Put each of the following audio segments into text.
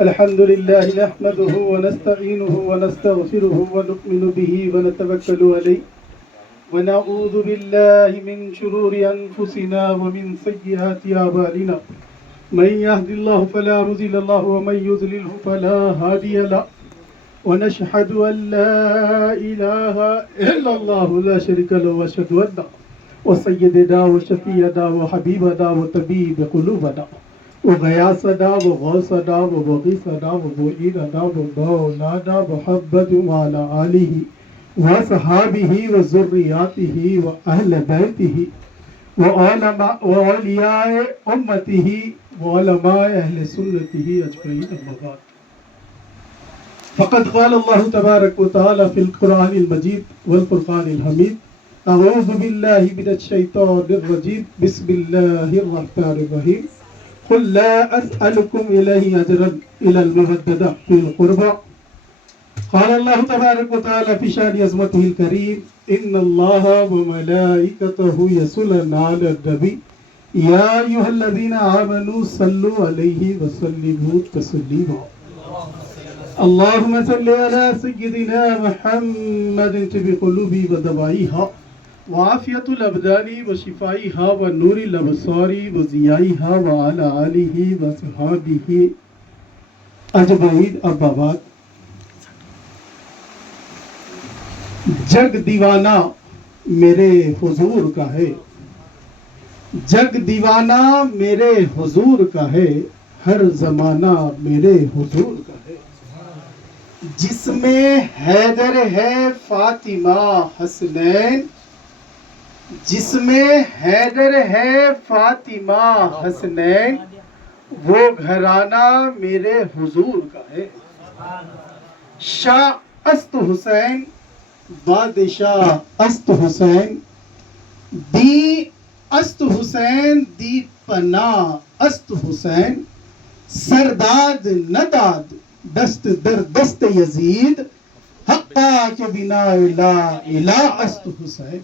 الحمد لله نحمده ونستعينه ونستغفره ونؤمن به ونتوكل عليه ونعوذ بالله من شرور أنفسنا ومن سيئات أعمالنا من يهد الله فلا مضل له ومن يضلله فلا هادي له ونشهد أن لا إله إلا الله لا شريك له وأشهد أن وسيدنا وشفيعنا وحبيبنا وطبيب قلوبنا وغياثنا وغوثنا ومغيثنا ومعيننا ومولانا محمد وعلى آله وصحابه وذرياته وأهل بيته وأولياء أمته وعلماء أهل سنته أجمعين أما بعد فقد قال الله تبارك وتعالى في القرآن المجيد والفرقان الحميد أعوذ بالله من الشيطان الرجيم بسم الله الرحمن الرحيم قل لا أسألكم إليه أجرا إلى المودة في القربى قال الله تبارك وتعالى في شأن عظمته الكريم إن الله وملائكته يصلون على النبي يا أيها الذين آمنوا صلوا عليه وسلموا تسليما اللهم صل على سيدنا محمد بقلوب ودوائها وعافية الأبدان وشفائها ونور الأبصار وضيائها وعلى آله وصحابه أجمعين أما بعد جگ دیوانہ میرے حضور کا ہے جگ دیوانہ میرے حضور کا ہے ہر زمانہ میرے حضور کا ہے جس میں حیدر ہے فاطمہ حسنین جس میں حیدر ہے فاطمہ حسنین وہ گھرانہ میرے حضور کا ہے شاہ است حسین بادشاہ است حسین دی است حسین دی پناہ است حسین سرداد نداد دست در دست یزید حقا کے بنا لا الہ است حسین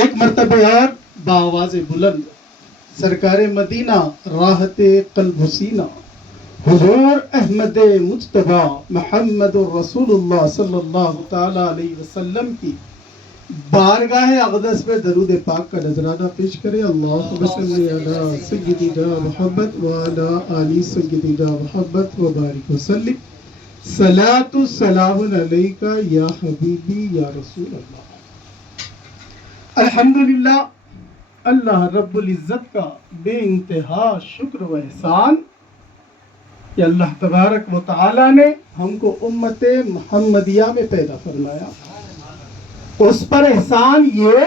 ایک مرتبہ اور بآواز بلند سرکار مدینہ راحت قلب و سینہ حضور احمد مجتبیٰ محمد رسول اللہ صلی اللہ تعالی علیہ وسلم کی بارگاہ اقدس میں درود پاک کا نذرانہ پیش کرے اللہم صلی علی سیدنا محمد وعلی آل سیدنا محمد وبارک وسلم صلاۃ السلام علیکہ یا حبیبی یا رسول اللہ الحمدللہ اللہ رب العزت کا بے انتہا شکر و احسان کہ اللہ تبارک و تعالی نے ہم کو امت محمدیہ میں پیدا فرمایا اس پر احسان یہ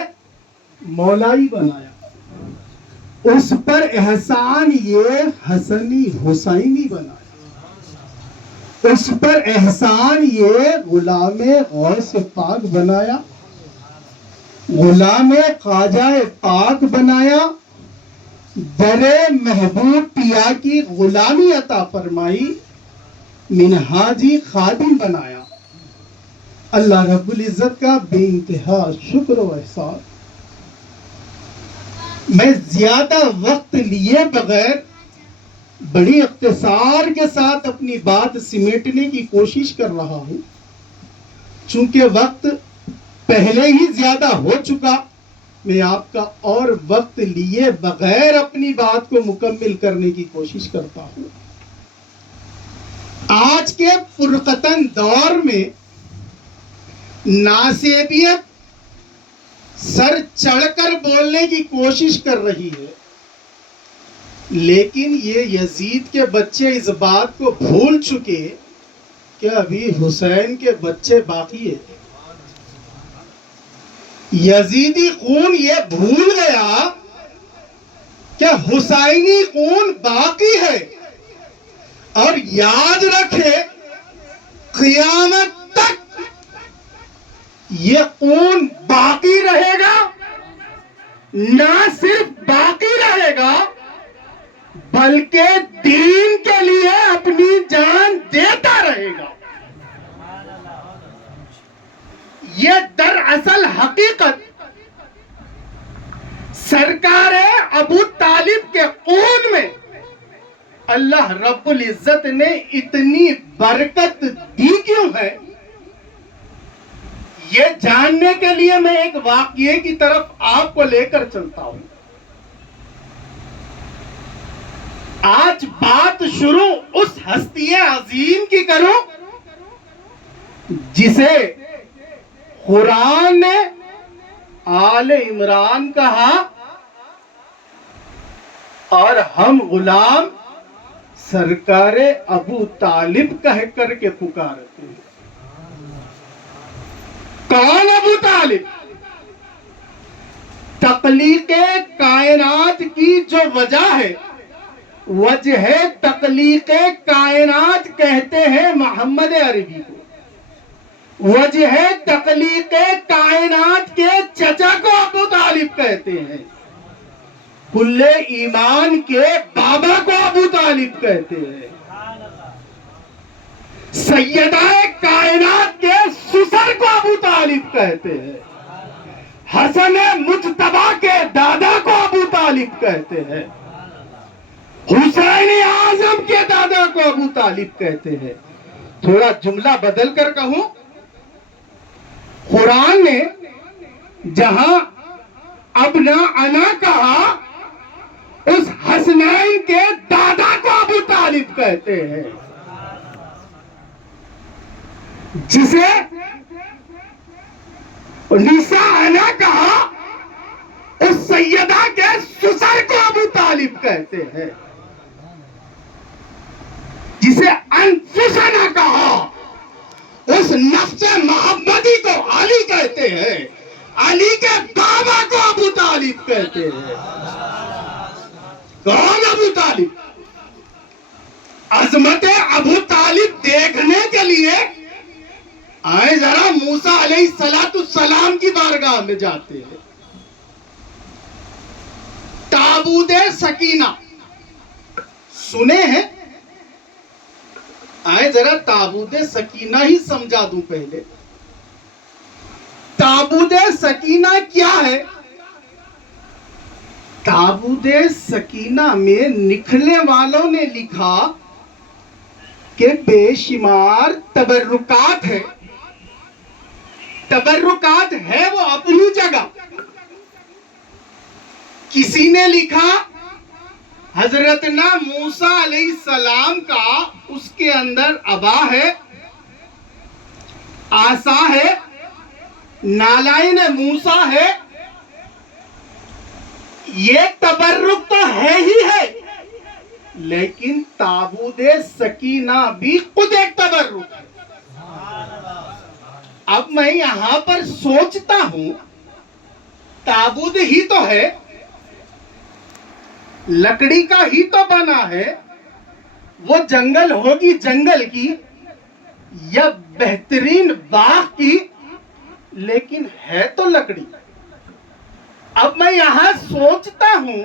مولائی بنایا اس پر احسان یہ حسنی حسینی بنایا اس پر احسان یہ غلام غوث پاک بنایا غلام خواجہ پاک بنایا در محبوب پیا کی غلامی عطا فرمائی منہاجی خادم بنایا اللہ رب العزت کا بے انتہا شکر و احسان میں زیادہ وقت لیے بغیر بڑی اختصار کے ساتھ اپنی بات سمیٹنے کی کوشش کر رہا ہوں چونکہ وقت پہلے ہی زیادہ ہو چکا میں آپ کا اور وقت لیے بغیر اپنی بات کو مکمل کرنے کی کوشش کرتا ہوں آج کے پرفتن دور میں ناسیبیت سر چڑھ کر بولنے کی کوشش کر رہی ہے لیکن یہ یزید کے بچے اس بات کو بھول چکے کہ ابھی حسین کے بچے باقی ہیں یزیدی خون یہ بھول گیا کہ حسینی خون باقی ہے اور یاد رکھے قیامت تک یہ خون باقی رہے گا نہ صرف باقی رہے گا بلکہ دین کے لیے اپنی جان دیتا رہے گا یہ دراصل حقیقت سرکار ابو طالب کے خون میں اللہ رب العزت نے اتنی برکت دی کیوں ہے؟ یہ جاننے کے لیے میں ایک واقعے کی طرف آپ کو لے کر چلتا ہوں. آج بات شروع اس ہستی عظیم کی کروں جسے قرآن نے آل عمران کہا اور ہم غلام سرکار ابو طالب کہہ کر کے پکارتے ہیں. کون ابو طالب؟ تخلیق کائنات کی جو وجہ ہے، وجہ تخلیق کائنات کہتے ہیں محمد عربی کو. وجہ تخلیق کائنات کے چچا کو ابو طالب کہتے ہیں. کل ایمان کے بابا کو ابو طالب کہتے ہیں. سیدہ کائنات کے سسر کو ابو طالب کہتے ہیں. حسن مجتبی کے دادا کو ابو طالب کہتے ہیں. حسین اعظم کے دادا کو ابو طالب کہتے ہیں. تھوڑا جملہ بدل کر کہوں، قرآن نے جہاں ابنا انا کہا، اس حسنین کے دادا کو ابو طالب کہتے ہیں. جسے نساء انا کہا، اس سیدہ کے سسر کو ابو طالب کہتے ہیں. جسے انفسنا کہا، اس نفس محمدی کو علی کہتے ہیں. علی کے بابا کو ابو طالب کہتے ہیں. کون ابو طالب؟ عظمت ابو طالب دیکھنے کے لیے آئے ذرا موسیٰ علیہ السلام کی بارگاہ میں جاتے ہیں. تابوت سکینہ سنے ہیں؟ آئے ذرا تابوت سکینہ ہی سمجھا دوں پہلے. تابوت سکینہ کیا ہے؟ تابوت سکینہ میں نکلنے والوں نے لکھا کہ بے شمار تبرکات ہے. تبرکات ہے وہ اپنی جگہ. کسی نے لکھا حضرت موسیٰ علیہ السلام کا اس کے اندر عبا ہے، عصا ہے، نالائن موسیٰ ہے. یہ تبرک تو ہے ہی ہے، لیکن تابوت سکینہ بھی خود ایک تبرک ہے. اب میں یہاں پر سوچتا ہوں، تابوت ہی تو ہے، لکڑی کا ہی تو بنا ہے. وہ جنگل ہوگی جنگل کی یا بہترین باغ کی، لیکن ہے تو لکڑی. اب میں یہاں سوچتا ہوں،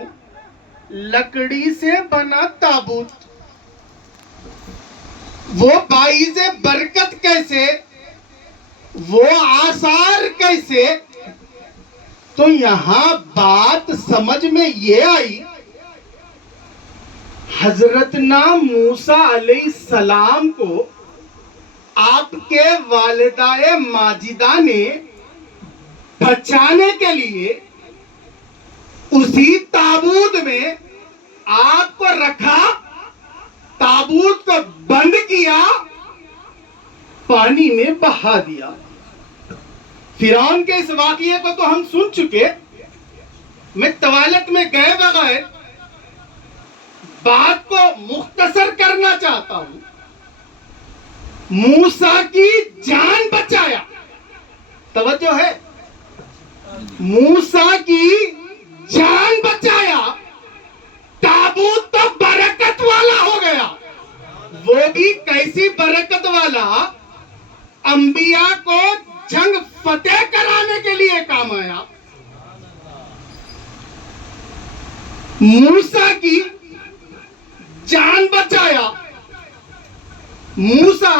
لکڑی سے بنا تابوت وہ باعث برکت کیسے، وہ آثار کیسے؟ تو یہاں بات سمجھ میں یہ آئی، حضرت موسیٰ علیہ السلام کو آپ کے والدہ ماجدہ نے بچانے کے لیے اسی تابوت میں آپ کو رکھا، تابوت کو بند کیا، پانی میں بہا دیا. فرعون کے اس واقعے کو تو ہم سن چکے. میں طوالت میں گئے بغیر بات کو مختصر کرنا چاہتا ہوں. موسیٰ کی جان بچایا. توجہ ہے، موسیٰ کی جان بچایا. تابوت تو برکت والا ہو گیا. وہ بھی کیسی برکت والا؟ انبیاء کو جنگ فتح کرانے کے لیے کام آیا. موسیٰ کی جان بچایا. موسیٰ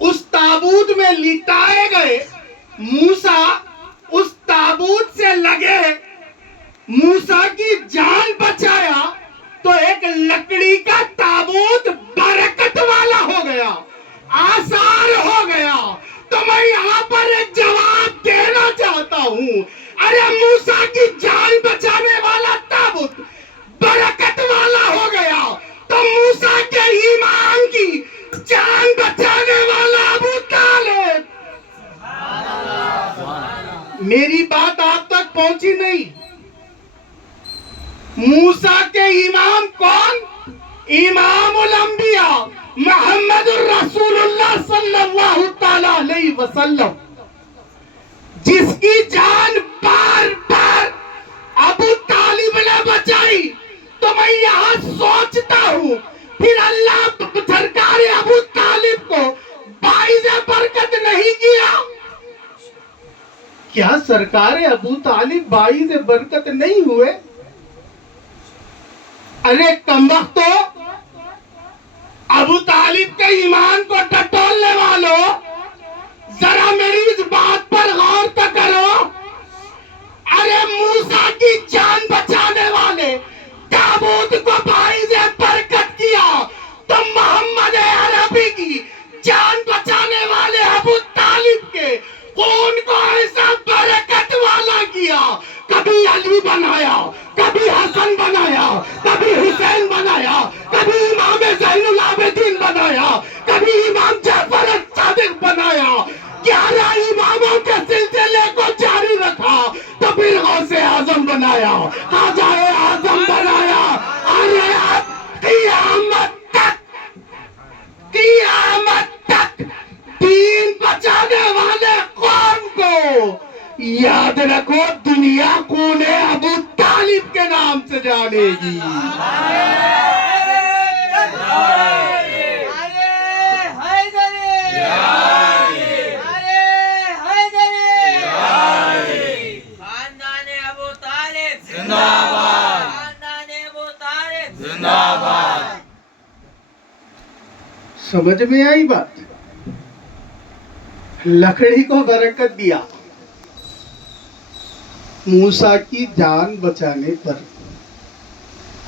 اس تابوت میں لٹائے گئے. موسیٰ اس تابوت سے لگے. موسیٰ کی جان بچایا تو ایک لکڑی کا تابوت برکت والا ہو گیا، آسان ہو گیا۔ تو میں یہاں پر ایک جواب دینا چاہتا ہوں، ارے موسیٰ کی جان بچانے والا تابوت برکت والا ہو گیا تو موسیٰ کے ایمان کی جان بچانے والا ابو طالب۔ میری بات آپ تک پہنچی نہیں؟ موسیٰ کے امام کون؟ امام الانبیاء محمد الرسول اللہ صلی اللہ تعالیٰ علیہ وسلم، جس کی جان بار بار ابو طالب نے بچائی۔ تو میں یہاں سوچتا ہوں پھر اللہ سرکار ابو طالب کو باعث برکت نہیں کیا؟ کیا سرکار ابو طالب باعث برکت نہیں ہوئے؟ ارے کمبختو، ابو طالب کے ایمان کو ٹٹولنے والوں، ذرا میری اس بات پر غور تو کرو۔ ارے موسیٰ کی جان بچانے والے تابوت کو باعث برکت کیا تو محمد عربی کی جان بچانے والے ابو طالب کے خون کو ایسا برکت والا کیا، کبھی علی بنایا، کبھی حسن بنایا، کبھی حسین بنایا، کبھی امام زین العابدین بنایا، کبھی امام جعفر الصادق بنایا، 11 اماموں کے سلسلے کو جاری رکھا تو پھر غوث اعظم بنایا، خواجہ اعظم بنایا۔ ارے اب قیامت تک دین بچانے والے قوم کو یاد رکھو، دنیا خون ابو طالب کے نام سے جانے گی۔ سمجھ میں آئی بات؟ لکڑی کو برکت دیا موسیٰ کی جان بچانے پر۔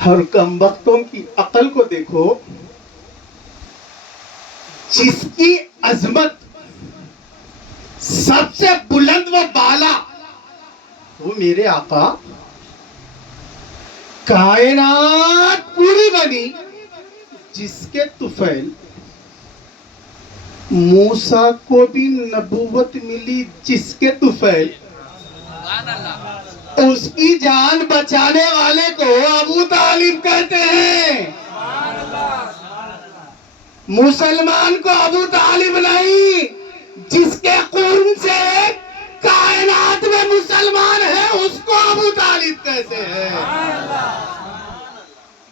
ہر کمبختوں کی عقل کو دیکھو، جس کی عظمت سب سے بلند و بالا وہ میرے آقا، کائنات پوری بنی جس کے طفیل، موسیٰ کو بھی نبوت ملی جس کے طفیل، اس کی جان بچانے والے کو ابو طالب کہتے ہیں۔ مسلمان کو ابو طالب نہیں، جس کے خون سے کائنات میں مسلمان ہے اس کو ابو طالب کہتے ہیں۔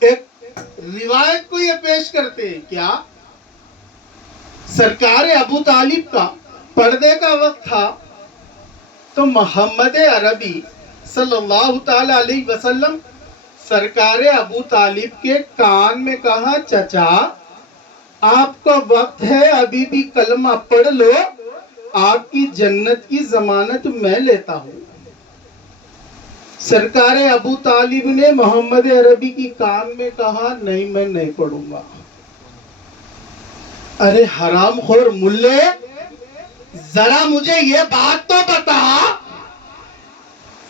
ایک روایت کو یہ پیش کرتے ہیں، کیا سرکار ابو طالب کا پردے کا وقت تھا تو محمد عربی صلی اللہ تعالی علیہ وسلم سرکار ابو طالب کے کان میں کہا، چچا آپ کا وقت ہے، ابھی بھی کلمہ پڑھ لو، آپ کی جنت کی ضمانت میں لیتا ہوں۔ سرکار ابو طالب نے محمد عربی کی کان میں کہا، نہیں میں نہیں پڑھوں گا۔ ارے حرام خور ملے، ذرا مجھے یہ بات تو بتا،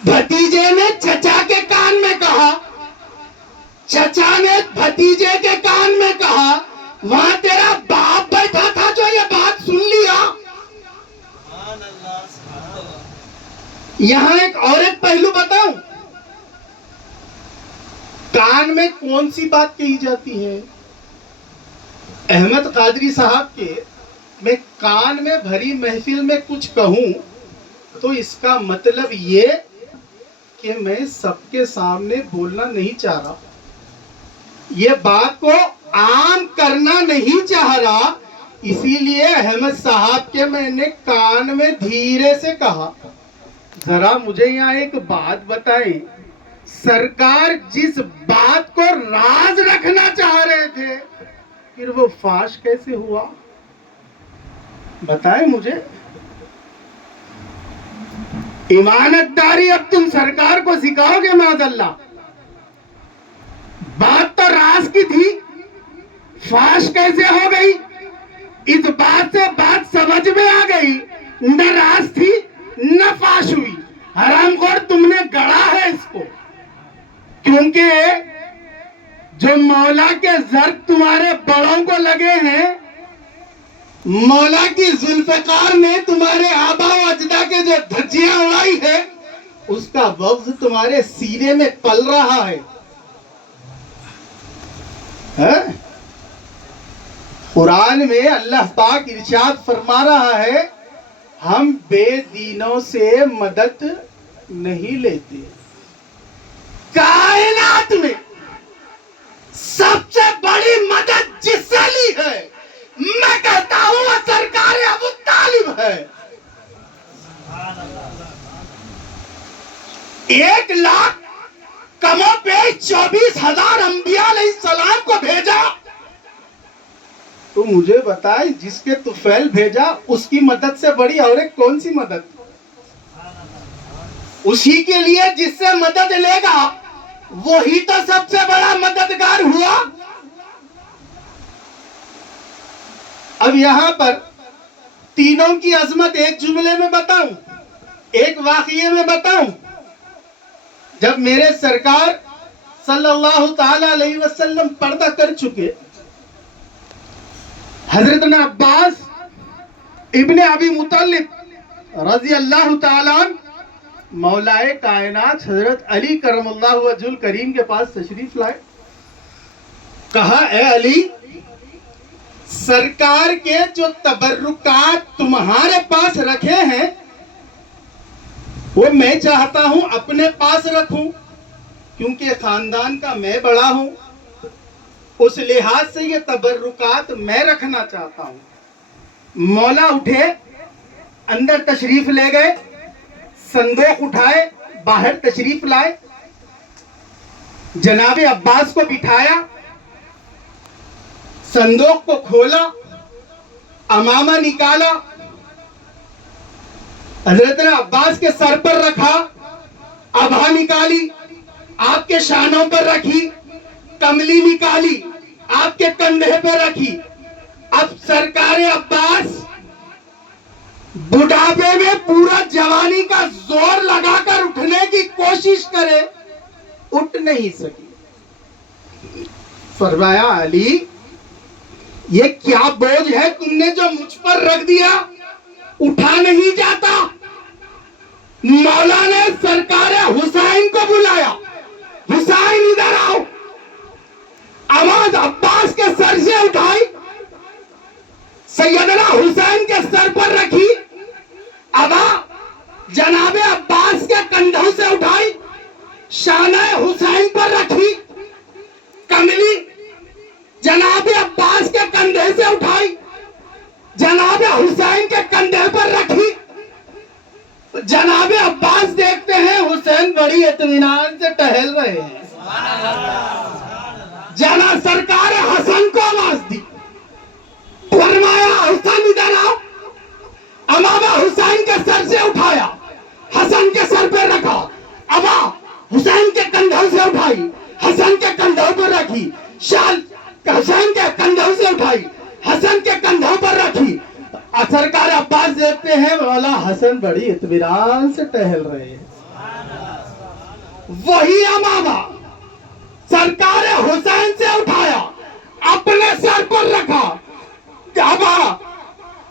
بھتیجے نے چچا کے کان میں کہا، چچا نے بھتیجے کے کان میں کہا، وہاں تیرا باپ بیٹھا تھا جو یہ بات سن لیا۔ یہاں ایک اور ایک پہلو بتاؤں، کان میں کون سی بات کہی جاتی ہے؟ احمد قادری صاحب کے میں کان میں بھری محفل میں کچھ کہوں تو اس کا مطلب یہ کہ میں سب کے سامنے بولنا نہیں چاہ رہا، یہ بات کو عام کرنا نہیں چاہ رہا، اسی لیے احمد صاحب کے میں نے کان میں دھیرے سے کہا۔ ذرا مجھے یہاں ایک بات بتائیں، سرکار جس بات کو راز رکھنا چاہ رہے تھے پھر وہ فاش کیسے ہوا؟ بتائیں مجھے۔ امانت داری اب تم سرکار کو سکھاؤ گے معاذ اللہ. بات تو راز کی تھی، فاش کیسے ہو گئی؟ اس بات سے بات سمجھ میں آ گئی، نہ راز تھی نہ فاش ہوئی. حرام خور تم نے گڑا ہے اس کو، کیونکہ جو مولا کے ضرب تمہارے بڑوں کو لگے ہیں، مولا کی ذوالفقار نے تمہارے آبا و اجداد کے جو دھجیاں اڑائی ہے، اس کا بغض تمہارے سینے میں پل رہا ہے. قرآن میں اللہ پاک ارشاد فرما رہا ہے، ہم بے دینوں سے مدد نہیں لیتے. کائنات میں سب سے بڑی مدد جس سے لی ہے، میں کہتا ہوں وہ سرکار ابو طالب ہے. 1,00,000 کم و بیش 24,000 انبیاء علیہ السلام کو بھیجا. تو مجھے بتائے جس کے طفیل بھیجا اس کی مدد سے بڑی اور ایک کون سی مدد؟ اسی کے لیے جس سے مدد لے گا وہی تو سب سے بڑا مددگار ہوا. اب یہاں پر تینوں کی عظمت ایک جملے میں بتاؤں، ایک واقعے میں بتاؤں. جب میرے سرکار صلی اللہ تعالی علیہ وسلم پردہ کر چکے، حضرت عباس ابن ابی مطلب رضی اللہ تعالیٰ مولائے کائنات حضرت علی کرم اللہ وجہ الکریم کے پاس تشریف لائے. کہا اے علی، سرکار کے جو تبرکات تمہارے پاس رکھے ہیں وہ میں چاہتا ہوں اپنے پاس رکھوں، کیونکہ خاندان کا میں بڑا ہوں، اس لحاظ سے یہ تبرکات میں رکھنا چاہتا ہوں. مولا اٹھے، اندر تشریف لے گئے، صندوق اٹھائے، باہر تشریف لائے، جناب عباس کو بٹھایا، صندوق کو کھولا، امامہ نکالا، حضرت عباس کے سر پر رکھا، ابھا نکالی، آپ کے شانوں پر رکھی، کملی نکالی، آپ کے کندھے پہ رکھی. اب سرکار عباس بڑھاپے میں پورا جوانی کا زور لگا کر اٹھنے کی کوشش کرے، اٹھ نہیں سکی. فرمایا علی، یہ کیا بوجھ ہے تم نے جو مجھ پر رکھ دیا، اٹھا نہیں جاتا. مولا نے سرکار حسین کو بلایا، حسین ادھر آؤ. آواز عباس کے سر سے اٹھائی، سیدنا حسین کے سر پر رکھی، ابا جناب عباس کے کندھوں سے اٹھائی، شانہ حسین پر رکھی، کملی جناب عباس کے کندھے سے اٹھائی، جناب حسین کے کندھے پر رکھی. جناب عباس دیکھتے ہیں حسین بڑی اطمینان سے ٹہل رہے ہیں. جنا سرکار حسن کو آواز دی، فرمایا حسن ادھر آؤ. امامہ حسین کے سر سے اٹھایا، حسن کے سر پہ رکھا، ابا حسین کے کندھوں سے اٹھائی، حسن کے کندھوں پر رکھی، شال حسین کے کندھوں سے اٹھائی، حسن کے کندھوں پر رکھی. سرکار عباس دیکھتے ہیں مولا حسن بڑی اطمینان سے ٹہل رہے ہیں. وہی امامہ سرکار حسین سے اٹھایا، اپنے سر پر رکھا، ابا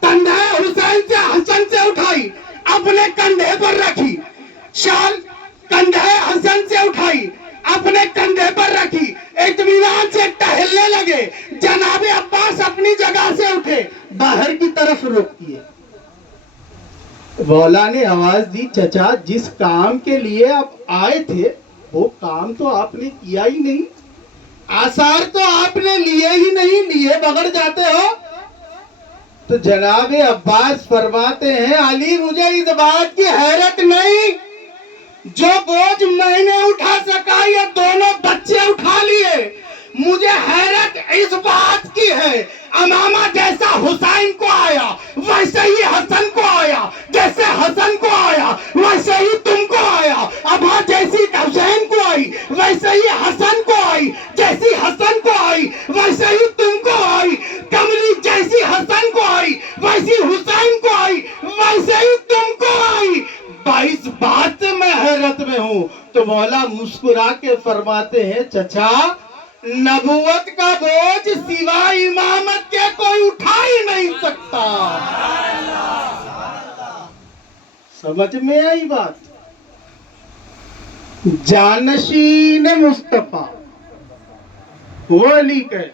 کندھے حسین سے حسن سے اٹھائی، اپنے کندھے پر رکھی، شال کندھے حسن سے اٹھائی، اپنے کندھے پر رکھی، اطمینان سے ٹہلنے لگے. جناب عباس اپنی جگہ سے اٹھے، باہر کی طرف رخ کیے. مولا نے آواز دی، چچا جس کام کے لیے آپ آئے تھے وہ کام تو آپ نے کیا ہی نہیں، آثار تو آپ نے لیے ہی نہیں، لیے بغیر جاتے ہو. تو جناب عباس فرماتے ہیں علی مجھے اس بات کی حیرت نہیں، جو بوجھ میں نے اٹھا سکا یہ دونوں بچے اٹھا لیے. مجھے حیرت اس بات کی ہے امامہ جیسا حسین کو آیا ویسے ہی حسن کو آیا، جیسے حسن کو آیا ویسے ہی ویسے ہی حسن کو آئی، جیسی حسن کو آئی ویسے ہی تم کو آئی، کملی جیسی حسن کو آئی ویسی حسین کو آئی ویسے ہی تم کو آئی۔ اس بات سے میں حیرت میں ہوں تو مولا مسکرا کے فرماتے ہیں چچا نبوت کا بوجھ سوائے امامت کے کوئی اٹھا ہی نہیں سکتا۔ سمجھ میں آئی بات؟ جانشین مصطفیٰ وہ علی کہ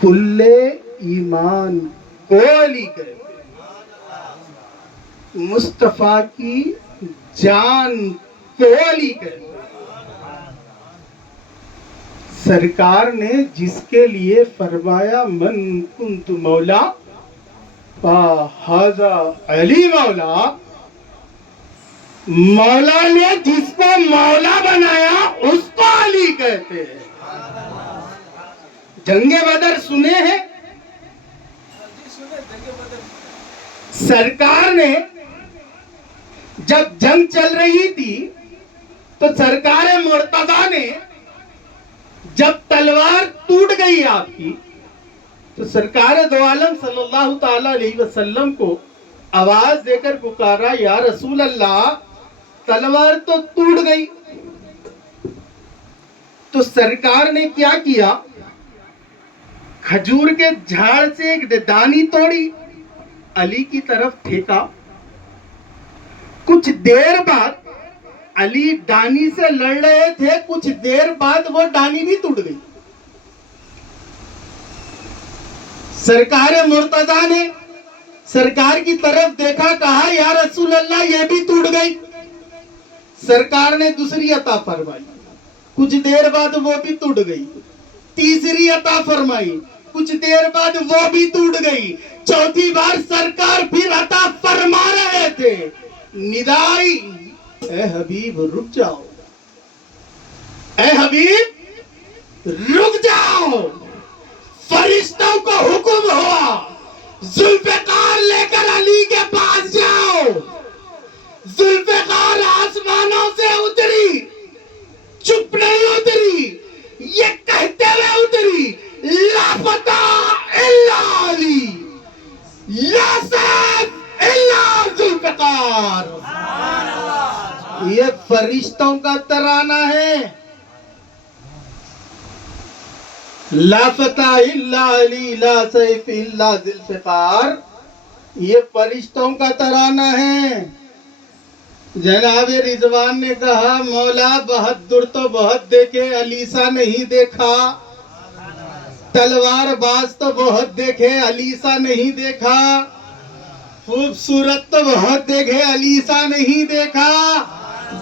کل ایمان کو علی کہ مصطفیٰ کی جان کو علی کہ سرکار نے جس کے لیے فرمایا من کنت مولا فہذا علی مولا، مولا نے جس کو مولا بنایا اس کو علی کہتے ہیں۔ جنگ بدر سنے ہیں؟ سرکار نے جب جنگ چل رہی تھی تو سرکار مرتضیٰ نے جب تلوار ٹوٹ گئی آپ کی تو سرکار دو عالم صلی اللہ تعالی علیہ وسلم کو آواز دے کر پکارا یا رسول اللہ تلوار تو ٹوٹ گئی۔ تو سرکار نے کیا کیا؟ کھجور کے جھاڑ سے ایک دانی توڑی، علی کی طرف پھینکا۔ کچھ دیر بعد علی ڈانی سے لڑ رہے تھے، کچھ دیر بعد وہ ڈانی بھی ٹوٹ گئی۔ سرکار مرتضیٰ نے سرکار کی طرف دیکھا، کہا یا رسول اللہ یہ بھی ٹوٹ گئی۔ سرکار نے دوسری عطا فرمائی، کچھ دیر بعد وہ بھی ٹوٹ گئی۔ تیسری عطا فرمائی، کچھ دیر بعد وہ بھی ٹوٹ گئی۔ چوتھی بار سرکار پھر عطا فرما رہے تھے، ندائی اے حبیب رک جاؤ، اے حبیب رک جاؤ۔ فرشتوں کو حکم ہوا ذوالفقار لے کر علی کے پاس جاؤ۔ ذوالفقار آسمانوں سے اتری، چپ نہیں اتری، یہ کہتے ہوئے اتری لا فتح الا علی، لا سیف الا ذوالفقار۔ یہ فرشتوں کا ترانہ ہے، لا فتح الا علی لا سیف الا ذوالفقار، یہ فرشتوں کا ترانہ ہے۔ جناب رضوان نے کہا مولا بہادر تو بہت دیکھے، علی سا نہیں دیکھا۔ تلوار باز تو بہت دیکھے، علی سا نہیں دیکھا۔ خوبصورت تو بہت دیکھے، علی سا نہیں دیکھا۔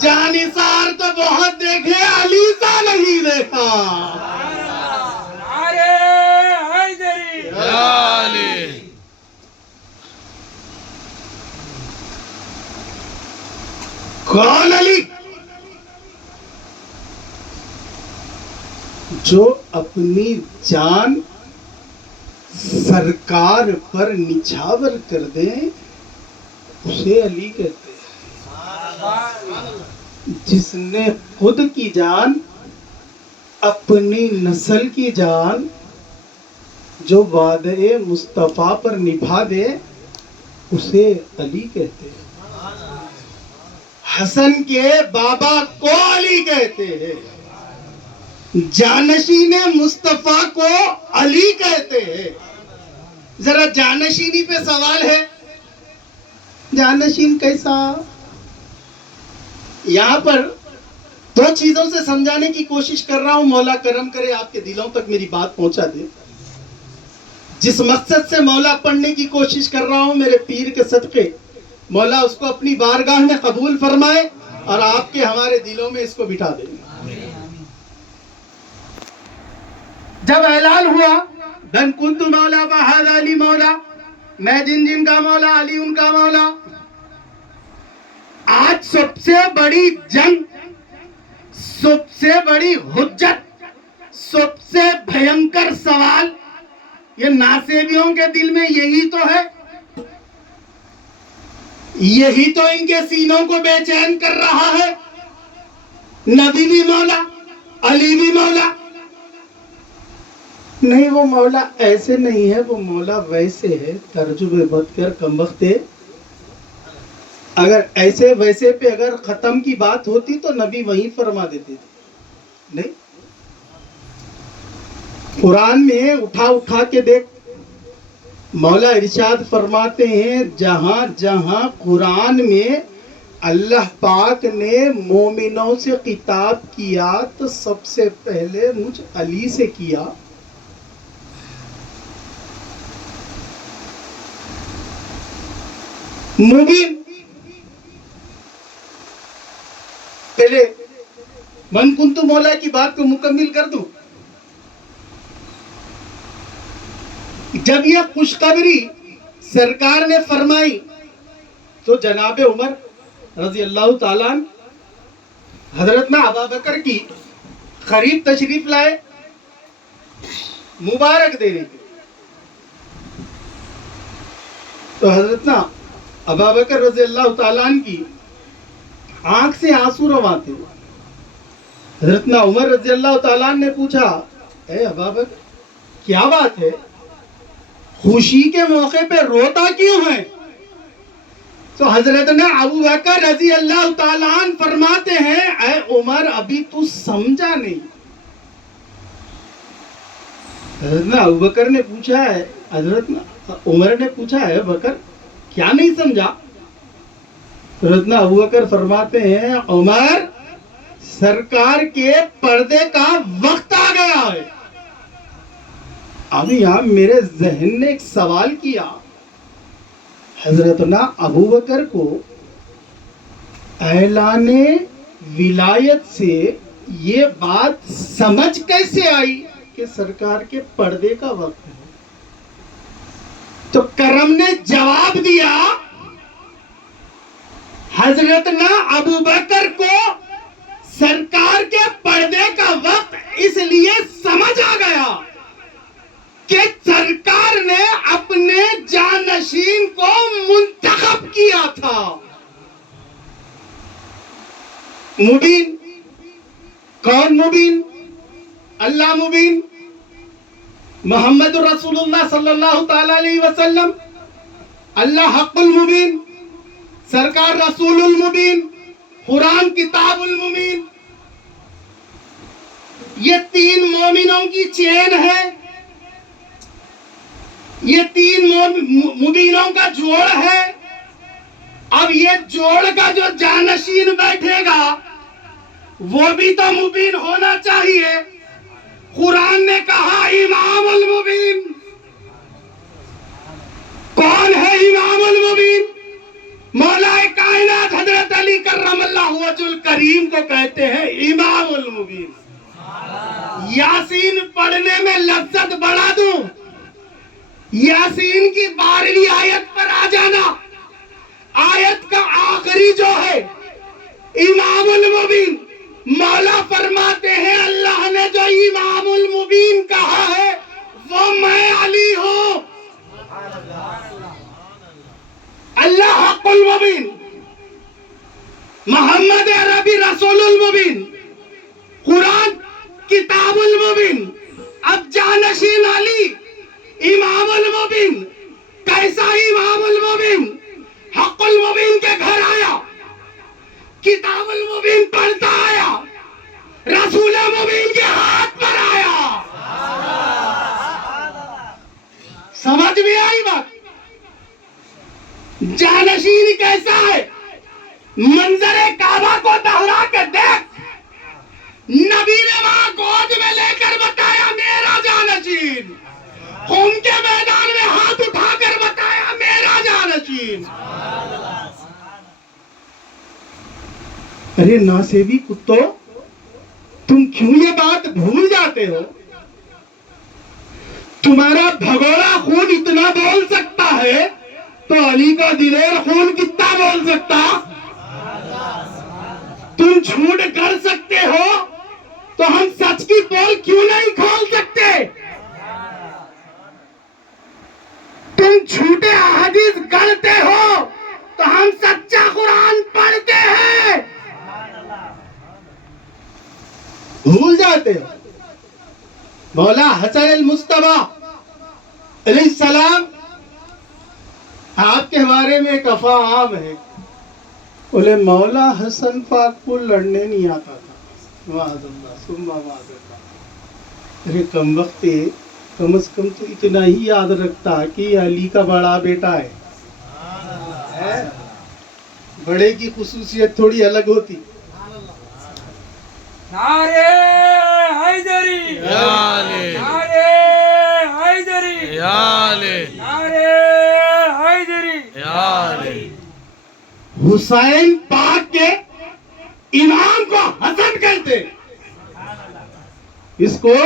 جانثار تو بہت دیکھے، علی سا نہیں دیکھا۔ کون علی؟ جو اپنی جان سرکار پر نچھاور کر دے اسے علی کہتے ہیں۔ جس نے خود کی جان، اپنی نسل کی جان جو وعدے مصطفیٰ پر نبھا دے اسے علی کہتے ہیں۔ حسن کے بابا کو علی کہتے ہیں، جانشین مصطفیٰ کو علی کہتے ہیں۔ ذرا جانشینی پہ سوال ہے، جانشین کیسا؟ یہاں پر دو چیزوں سے سمجھانے کی کوشش کر رہا ہوں، مولا کرم کرے آپ کے دلوں تک میری بات پہنچا دے۔ جس مقصد سے مولا پڑھنے کی کوشش کر رہا ہوں میرے پیر کے صدقے، مولا اس کو اپنی بارگاہ میں قبول فرمائے اور آپ کے ہمارے دلوں میں اس کو بٹھا دے۔ جب اعلان ہوا دن کنت مولا فہذا علی مولا، میں جن کا مولا علی ان کا مولا، آج سب سے بڑی جنگ، سب سے بڑی حجت، سب سے بھینکر سوال یہ ناصبیوں کے دل میں یہی تو ہے، یہی تو ان کے سینوں کو بے چین کر رہا ہے۔ نبی بھی مولا، علی بھی مولا. نہیں، وہ مولا ایسے نہیں ہے، وہ مولا ویسے ہے. ترجمے مت کر کمبختے. اگر ایسے ویسے پہ اگر ختم کی بات ہوتی تو نبی وہیں فرما دیتے تھے. نہیں، قرآن میں اٹھا کے دیکھ، مولا ارشاد فرماتے ہیں جہاں جہاں قرآن میں اللہ پاک نے مومنوں سے خطاب کیا تو سب سے پہلے مجھ علی سے کیا. مبین. پہلے من کنت مولا کی بات کو مکمل کر دوں. جب یہ خوشخبری سرکار نے فرمائی تو جناب عمر رضی اللہ تعالیٰ حضرت نا ابابکر کی قریب تشریف لائے مبارک دینے کے. تو حضرت نا ابابکر رضی اللہ تعالیٰ کی آنکھ سے آنسو رواں تھے. حضرت نا عمر رضی اللہ تعالیٰ نے پوچھا، اے ابابکر کیا بات ہے، خوشی کے موقع پہ روتا کیوں ہے؟ تو حضرت نا ابوبکر رضی اللہ تعالیٰ عنہ فرماتے ہیں، اے عمر ابھی تو سمجھا نہیں. حضرت نا ابوبکر نے پوچھا ہے، حضرت نا عمر نے پوچھا ہے بکر کیا نہیں سمجھا؟ حضرت نا ابوبکر فرماتے ہیں، عمر سرکار کے پردے کا وقت آ گیا ہے. اب یہاں میرے ذہن نے ایک سوال کیا، حضرت نا ابوبکر کو اعلان ولایت سے یہ بات سمجھ کیسے آئی کہ سرکار کے پردے کا وقت ہے؟ تو کرم نے جواب دیا، حضرت نا ابوبکر کو سرکار کے پردے کا وقت اس لیے سمجھ آ گیا کہ سرکار نے اپنے جانشین کو منتخب کیا تھا. مبین. کون مبین؟ اللہ مبین، محمد رسول اللہ صلی اللہ تعالی علیہ وسلم، اللہ حق المبین، سرکار رسول المبین، قرآن کتاب المبین. یہ تین مومنوں کی چین ہے، یہ تین مبینوں کا جوڑ ہے. اب یہ جوڑ کا جو جانشین بیٹھے گا وہ بھی تو مبین ہونا چاہیے. قرآن نے کہا امام المبین. کون ہے امام المبین؟ مولا کائنات حضرت علی کرم اللہ وجہ الکریم کو کہتے ہیں امام المبین. یاسین پڑھنے میں لذت بڑھا دوں، یاسین کی 12ویں آیت پر آ جانا. آیت کا آخری جو ہے امام المبین، مولا فرماتے ہیں اللہ نے جو امام المبین کہا ہے وہ میں علی ہوں. اللہ حق المبین، محمد عربی رسول المبین، قرآن کتاب المبین. اب جانشین علی امام المبین. کیسا امام المبین؟ حق المبین کے گھر آیا، کتاب المبین پڑھتا آیا، رسول مبین کے ہاتھ پر آیا. سمجھ میں آئی بات؟ جانشین کیسا ہے؟ منظر کعبہ کو دہرا کے دیکھ، نبی نے وہاں گود میں لے کر بتایا میرا جانشین. خون کے میدان میں ہاتھ اٹھا کر بتایا میرا جانشین. ارے ناسیبی کتو، تم کیوں یہ بات بھول جاتے ہو؟ تمہارا بھگوڑا خون اتنا بول سکتا ہے تو علی کا دلیر خون کتنا بول سکتا؟ تم جھوٹ کر سکتے ہو تو ہم سچ کی پول کیوں نہیں کھول سکتے؟ تم جھوٹے احادیث گڑھتے ہو تو ہم سچا قرآن پڑھتے ہیں. بھول جاتے ہو. مولا حسن المصطفیٰ علیہ السلام آپ کے بارے میں ایک افواہ عام ہے. بولے مولا حسن پاک کو لڑنے نہیں آتا تھا. معاذ اللہ ثم معاذ اللہ. ارے کم وقت کم از کم تو اتنا ہی یاد رکھتا کہ یہ علی کا بڑا بیٹا ہے. بڑے کی خصوصیت تھوڑی الگ ہوتی. نعرے حیدری یا علی نعرے حیدری یا علی نعرے حیدری یا علی. حسین پاک کے امام کو حسن کہتے. اس کو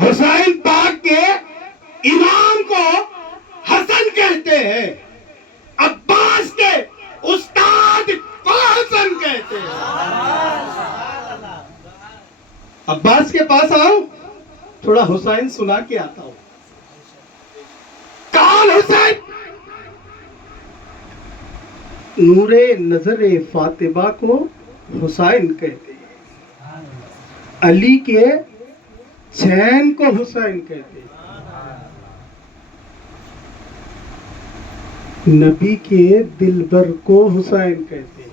حسین پاک کے امام کو حسن کہتے ہیں. عباس کے استاد کو حسن کہتے ہیں. عباس کے پاس آؤ, تھوڑا حسین سنا کے آتا ہوں. کون حسین؟ نور نظر فاطمہ کو حسین کہتے ہیں. علی کے چین کو حسین کہتے ہیں. نبی کے دلبر کو حسین کہتے ہیں.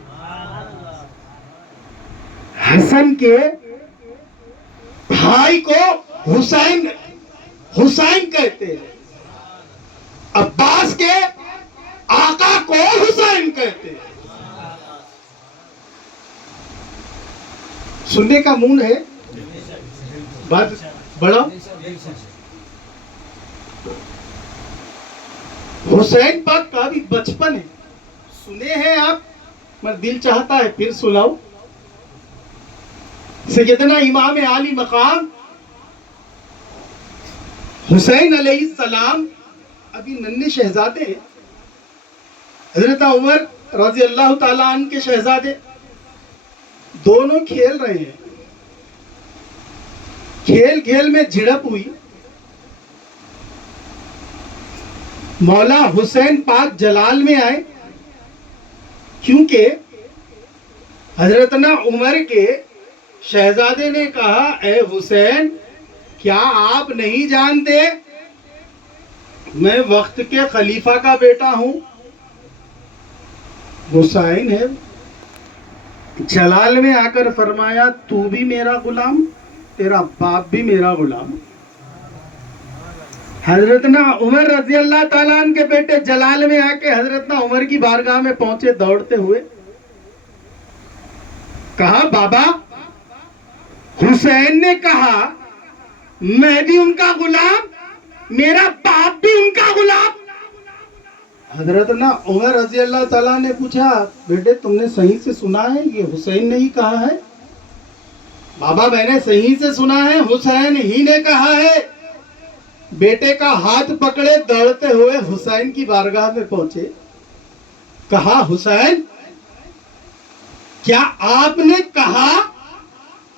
حسن کے بھائی کو حسین کہتے ہیں. عباس کے آقا کو حسین کہتے ہیں. سننے کا مون ہے بات بڑا. حسین پاک کا بھی بچپن ہے, سنے ہیں آپ, مگر دل چاہتا ہے پھر سناؤ. سیدنا امام عالی مقام حسین علیہ السلام ابھی ننھے شہزادے ہیں. حضرت عمر رضی اللہ تعالیٰ عنہ کے شہزادے دونوں کھیل رہے ہیں. کھیل میں جھڑپ ہوئی. مولا حسین پاک جلال میں آئے, کیونکہ حضرتنا عمر کے شہزادے نے کہا اے حسین, کیا آپ نہیں جانتے میں وقت کے خلیفہ کا بیٹا ہوں. حسین ہے جلال میں آ کر فرمایا تو بھی میرا غلام, تیرا باپ بھی میرا غلام. حضرتنا عمر رضی اللہ تعالیٰ عنہ کے بیٹے جلال میں آ کے حضرتنا عمر کی بارگاہ میں پہنچے دوڑتے ہوئے. کہا بابا, حسین نے کہا میں بھی ان کا غلام, میرا باپ بھی ان کا غلام. حضرتنا عمر رضی اللہ تعالیٰ نے پوچھا بیٹے تم نے صحیح سے سنا ہے, یہ حسین نے ہی کہا ہے. بابا میں نے صحیح سے سنا ہے, حسین ہی نے کہا ہے. بیٹے کا ہاتھ پکڑے دوڑتے ہوئے حسین کی بارگاہ میں پہنچے. کہا حسین, کیا آپ نے کہا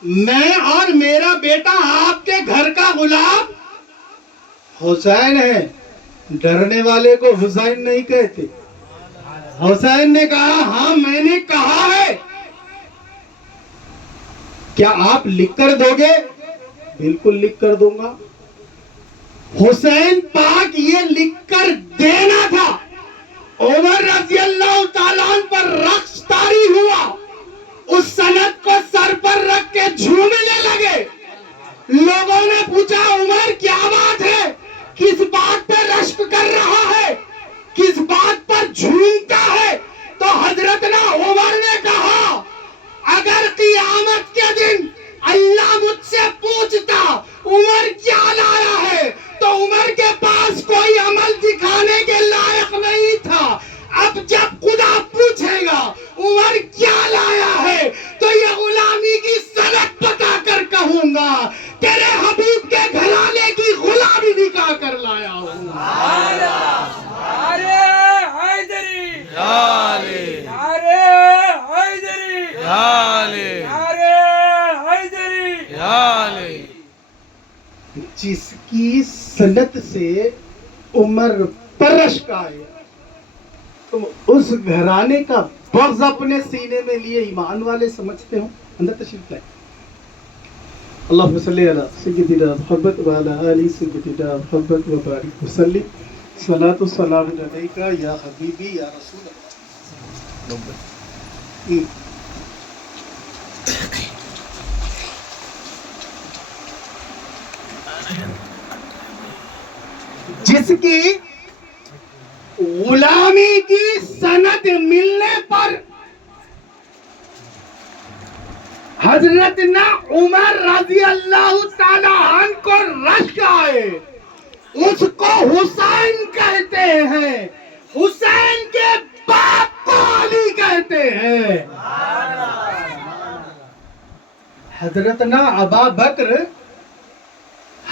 میں اور میرا بیٹا آپ کے گھر کا غلام؟ حسین ہے, ڈرنے والے کو حسین نہیں کہتے. حسین نے کہا ہاں میں نے کہا ہے. کیا آپ لکھ کر دو گے؟ بالکل لکھ کر دوں گا. حسین پاک یہ لکھ کر دینا تھا. عمر رضی اللہ تعالیٰ عنہ پر رقص طاری ہوا, اس سند کو سر پر رکھ کے جھومنے لگے. لوگوں نے پوچھا عمر کیا بات ہے, کس بات پر رشک کر رہا ہے, کس بات پر جھومتا ہے؟ تو حضرتنا عمر نے کہا اگر قیامت کے دن اللہ مجھ سے پوچھتا عمر کیا لایا ہے تو عمر کے پاس کوئی عمل دکھانے کے لائق نہیں تھا. اب جب خدا پوچھے گا عمر کیا لایا ہے تو یہ غلامی کی سند بتا کر کہوں گا تیرے حبیب کے گھرانے کی غلامی دکھا کر لایا ہوں. نعرے حیدری یا علی نعرے حیدری یا علی نعرے حیدری یا علی. جس کی سنت سے عمر پرش کا ہے, تم اس گھرانے کا بغض اپنے سینے میں لیے ایمان والے سمجھتے ہو؟ اندر تشریف لائے. اللهم صل على سيدنا محمد وعلى آل سيدنا محمد وبارك وسلم صلاة والسلام عليك يا حبيبي يا رسول الله. جس کی غلامی کی سند ملنے پر حضرت نہ عمر رضی اللہ تعالی عنہ کو رشک آئے، اس کو حسین کہتے ہیں، حسین کے باپ کو علی کہتے ہیں۔ حضرت نہ ابا بکر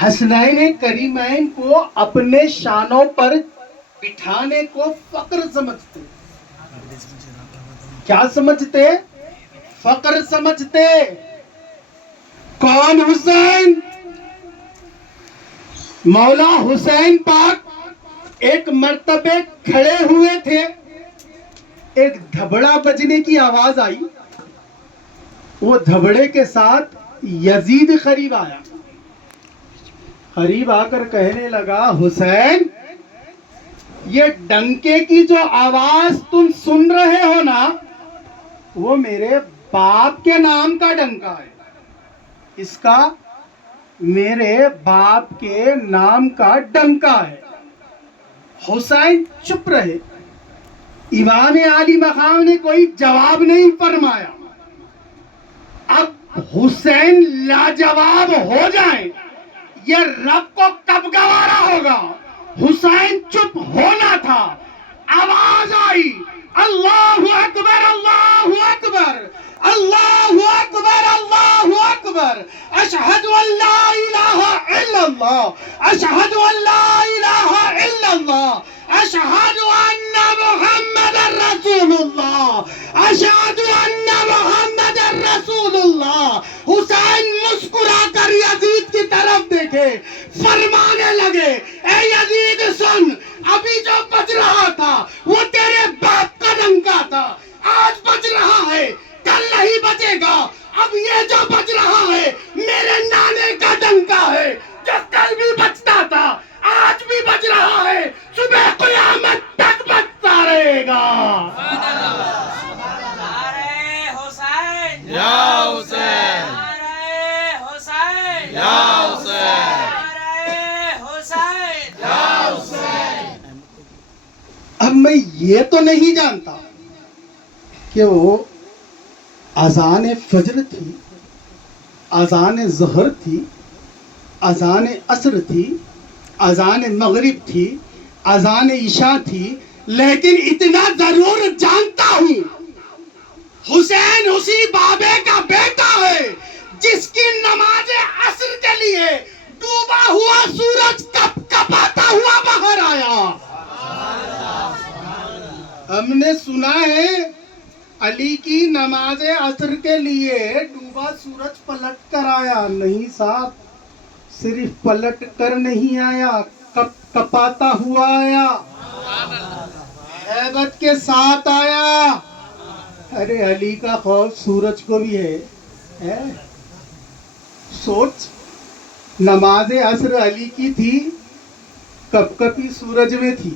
حسنین کریمین کو اپنے شانوں پر بٹھانے کو فقر سمجھتے، کیا سمجھتے؟ فقر سمجھتے۔ کون حسین؟ مولا حسین پاک ایک مرتبہ کھڑے ہوئے تھے، ایک دھبڑا بجنے کی آواز آئی، وہ دھبڑے کے ساتھ یزید قریب آیا، قریب آ کر کہنے لگا حسین یہ ڈنکے کی جو آواز تم سن رہے ہو نا وہ میرے باپ کے نام کا ڈنکا ہے، اس کا میرے باپ کے نام کا ڈنکا ہے۔ حسین چپ رہے، امام عالی مقام نے کوئی جواب نہیں فرمایا۔ اب حسین لاجواب ہو جائیں یہ رب کو کب گوارا ہوگا؟ حسین چپ ہونا تھا۔ آواز آئی اللہ اکبر اللہ اکبر اللہ اکبر اللہ اکبر، اشہد ان لا الہ الا اللہ اشہد ان لا الہ الا اللہ اشہد ان محمد رسول اللہ اشہد ان محمد رسول اللہ۔ حسین مسکرا کر یزید کی طرف دیکھے، فرمانے لگے اے یزید سن، ابھی جو بج رہا تھا وہ تیرے باپ کا ڈنکا تھا، آج بج رہا ہے کل نہیں بجے گا، اب یہ جو بج رہا ہے میرے نانے کا ڈنکا ہے جو کل بھی بجتا تھا آج بھی بج رہا ہے، صبح قیامت تک بجتا رہے گا۔ یا حسین، یا حسین، اب میں یہ تو نہیں جانتا کہ وہ اذان فجر تھی، اذان ظہر تھی، اذان عصر تھی، اذان مغرب تھی، اذان عشاء تھی، لیکن اتنا ضرور جانتا ہوں حسین اسی بابے کا بیٹا ہے جس کی نماز عصر کے لیے ڈوبا ہوا سورج کپ کپاتا ہوا باہر آیا۔ ہم نے سنا ہے علی کی نماز عصر کے لیے ڈوبا سورج پلٹ کر آیا، نہیں صاحب، صرف پلٹ کر نہیں آیا، کپ کپاتا ہوا آیا، ہیبت کے ساتھ آیا۔ ارے علی کا خوف سورج کو بھی ہے۔ سوچ، نماز عصر علی کی تھی، کپ کپی سورج میں تھی،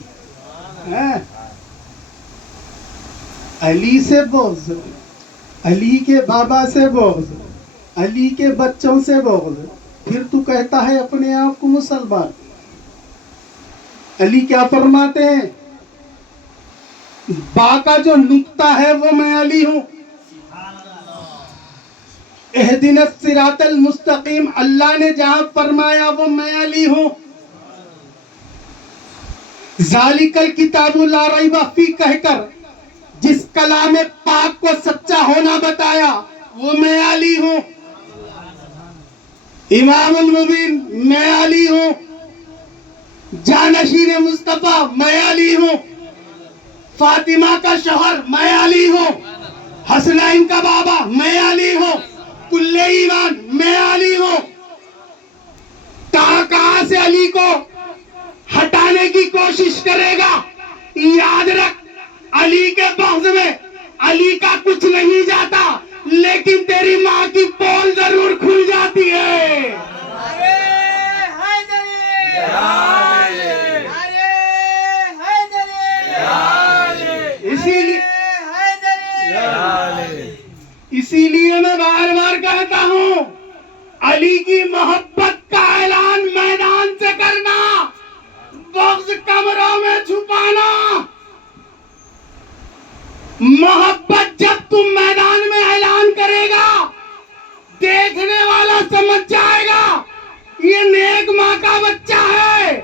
علی سے بغض، علی کے بابا سے بغض، علی کے بچوں سے بغض، پھر تو کہتا ہے اپنے آپ کو مسلمان۔ علی کیا فرماتے ہیں؟ با کا جو نقطہ ہے وہ میں علی ہوں، اہدنا الصراط المستقیم اللہ نے جہاں فرمایا وہ میں علی ہوں، ذالک الکتاب لا ریب فیہ کہہ کر جس کلام پاک کو سچا ہونا بتایا وہ میں علی ہوں، امام المبین میں علی ہوں، جانشین مصطفیٰ میں علی ہوں، فاطمہ کا شوہر میں علی ہوں، حسنین کا بابا میں علی ہوں، کل ایمان میں علی ہوں۔ کہاں سے علی کو ہٹانے کی کوشش کرے گا؟ یاد رکھ، علی کے بغض میں علی کا کچھ نہیں جاتا، لیکن تیری ماں کی پول ضرور کھل جاتی ہے۔ اسی لیے میں بار بار کہتا ہوں علی کی محبت کا اعلان میدان سے کرنا، بغض کمروں میں چھپانا۔ محبت جب تم میدان میں اعلان کرے گا دیکھنے والا سمجھ جائے گا یہ نیک ماں کا بچہ ہے۔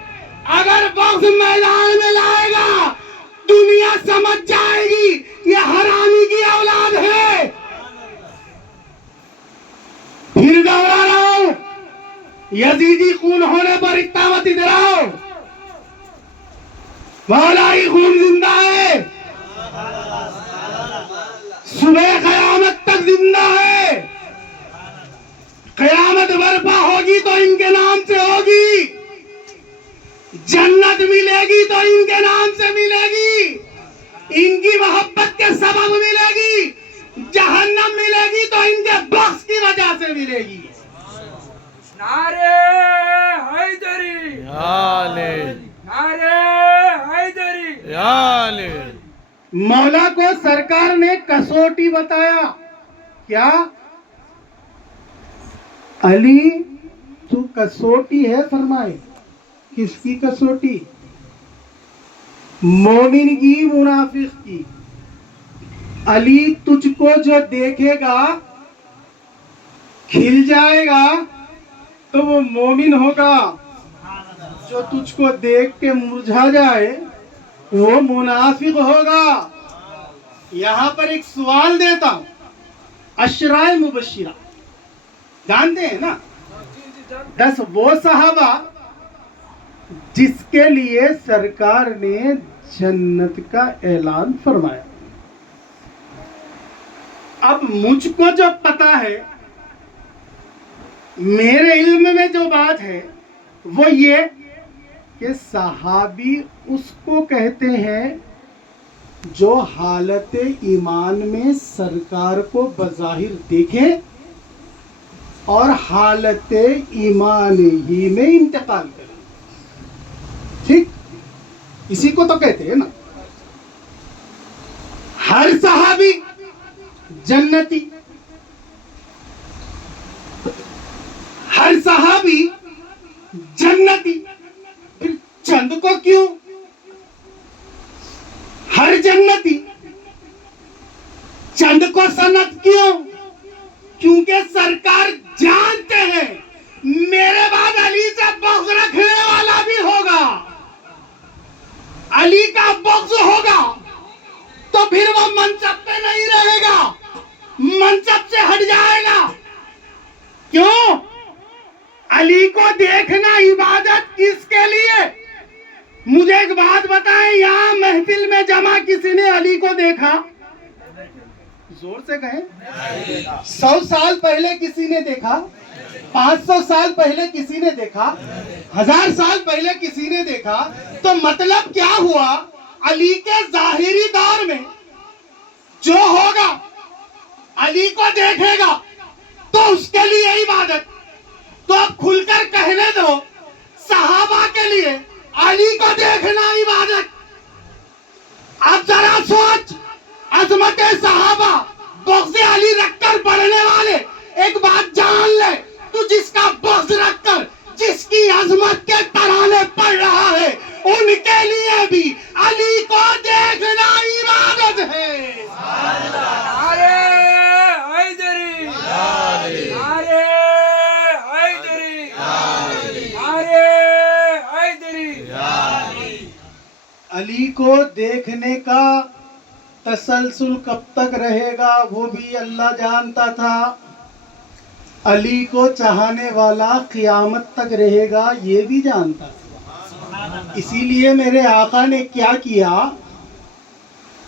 اگر بغض میدان میں لائے گا دنیا سمجھ جائے گی یہ حرامی کی اولاد ہے۔ پھر دوہرا رہا ہوں، یزیدی خون ہونے پر اتنا مت ادھراؤ، مولائی خون زندہ ہے، صبح قیامت تک زندہ ہے۔ قیامت برپا ہوگی تو ان کے نام سے ہوگی، جنت ملے گی تو ان کے نام سے ملے گی، ان کی محبت کے سبب ملے گی، جہنم ملے گی تو ان کے بخش کی وجہ سے ملے گی۔ نعرے حیدری، یا علی، نعرے حیدری، یا علی۔ مولا کو سرکار نے کسوٹی بتایا، کیا؟ علی تو کسوٹی ہے، فرمائے کس کی کسوٹی؟ مومن کی، منافق کی۔ علی تجھ کو جو دیکھے گا کھل جائے گا تو وہ مومن ہوگا، جو تجھ کو دیکھ کے مرجھا جائے وہ منافق ہوگا۔ یہاں پر ایک سوال دیتا ہوں، عشرائے مبشرہ جانتے ہیں نا؟ 10 وہ صحابہ جس کے لیے سرکار نے جنت کا اعلان فرمایا۔ اب مجھ کو جو پتا ہے، میرے علم میں جو بات ہے وہ یہ کہ صحابی اس کو کہتے ہیں جو حالت ایمان میں سرکار کو بظاہر دیکھے اور حالت ایمان ہی میں انتقال کرے۔ ٹھیک، اسی کو تو کہتے ہیں نا۔ ہر صحابی جنتی، ہر صحابی جنتی، پھر چند کو کیوں؟ ہر جنتی چند کو سند کیوں؟ کیونکہ سرکار جانتے ہیں میرے بعد علی سے بغض رکھنے والا بھی ہوگا، علی کا بغض ہوگا تو پھر وہ منصب پہ نہیں رہے گا، منصب سے ہٹ جائے گا۔ کیوں؟ علی کو دیکھنا عبادت کس کے لیے؟ مجھے ایک بات بتائیں، یہاں محفل میں جمع کسی نے علی کو دیکھا؟ زور سے کہیں۔ 100 سال پہلے کسی نے دیکھا؟ 500 سال پہلے کسی نے دیکھا؟ 1000 سال پہلے کسی نے دیکھا؟ تو مطلب کیا ہوا؟ علی کے ظاہری دور میں جو ہوگا علی کو دیکھے گا تو اس کے لیے عبادت۔ تو اب کھل کر کہنے دو، صحابہ کے لیے علی کو دیکھنا عبادت۔ اب ذرا سوچ، عظمت صحابہ، بغض علی رکھ کر پڑھنے والے ایک بات جان لے، تو جس کا بغض رکھ کر جس کی عظمت کے ترانے پڑھ رہا ہے ان کے لیے بھی علی کو دیکھنا عبادت ہے۔ نعرے حیدری، نعرے حیدری، نعرے حیدری۔ علی کو دیکھنے کا تسلسل کب تک رہے گا وہ بھی اللہ جانتا تھا، علی کو چاہنے والا قیامت تک رہے گا یہ بھی جانتا تھا۔ اسی لیے میرے آقا نے کیا کیا؟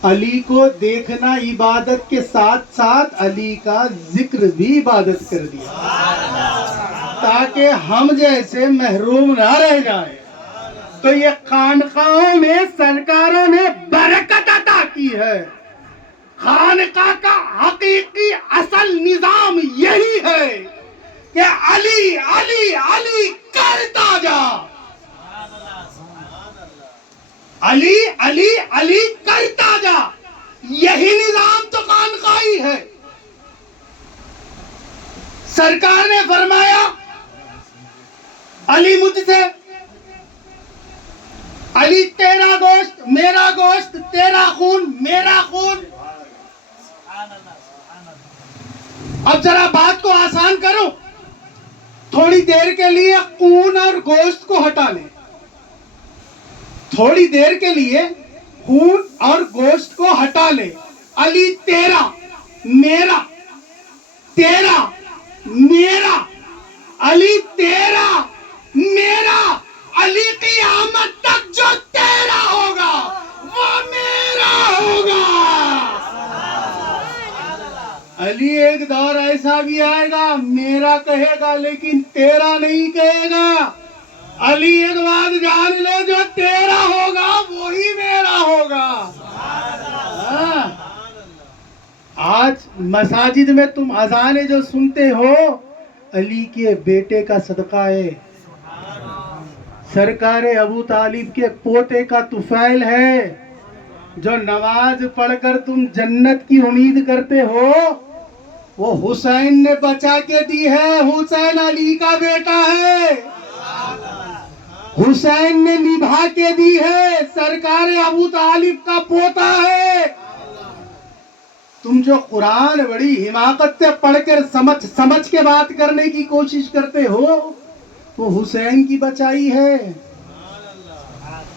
علی کو دیکھنا عبادت کے ساتھ ساتھ علی کا ذکر بھی عبادت کر دیا تاکہ ہم جیسے محروم نہ رہ جائیں۔ تو یہ خانقاہوں میں سرکاروں نے برکت عطا کی ہے۔ خانقاہ کا حقیقی اصل نظام یہی ہے کہ علی علی علی کرتا جا، علی علی علی کرتا جا، یہی نظام تو خانقاہی ہے۔ سرکار نے فرمایا علی مجھ سے، علی تیرا گوشت میرا گوشت، تیرا خون میرا خون. اب ذرا بات کو آسان کرو، تھوڑی دیر کے لیے خون اور گوشت کو ہٹا لیں، تھوڑی دیر کے لیے خون اور گوشت کو ہٹا لے. علی تیرا میرا، تیرا میرا، علی تیرا میرا، علی قیامت تک جو تیرا ہوگا وہ میرا ہوگا. علی ایک دور ایسا بھی آئے گا میرا کہے گا لیکن تیرا نہیں کہے گا. علی ایک بات جان لو، جو تیرا ہوگا وہی میرا ہوگا. آج مساجد میں تم اذانیں جو سنتے ہو علی کے بیٹے کا صدقہ ہے، سرکار ابو طالب کے پوتے کا طفیل ہے. جو نماز پڑھ کر تم جنت کی امید کرتے ہو وہ حسین نے بچا کے دی ہے. حسین علی کا بیٹا ہے، حسین نے نبھا کے دی ہے، سرکار ابو طالب کا پوتا ہے. تم جو قرآن بڑی حماقت سے پڑھ کر سمجھ کے بات کرنے کی کوشش کرتے ہو وہ حسین کی بچائی ہے،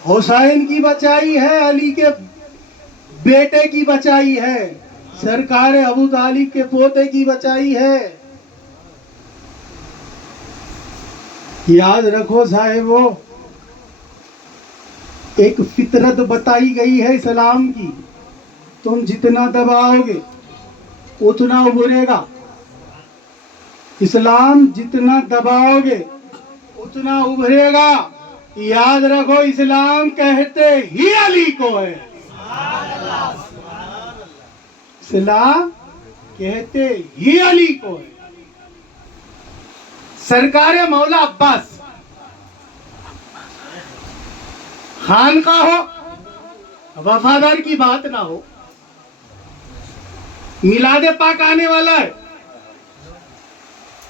حسین کی بچائی ہے، علی کے بیٹے کی بچائی ہے، سرکار ابو طالب کے پوتے کی بچائی ہے. یاد رکھو صاحبو، ایک فطرت بتائی گئی ہے اسلام کی، تم جتنا دباؤ گے اتنا ابھرے گا. اسلام جتنا دباؤ گے اتنا ابھرے گا. یاد رکھو اسلام کہتے ہی علی کو ہے، اسلام کہتے ہی علی کو ہے. سرکار مولا عباس خانقاہ ہو، وفادار کی بات نہ ہو، میلاد پاک آنے والا ہے،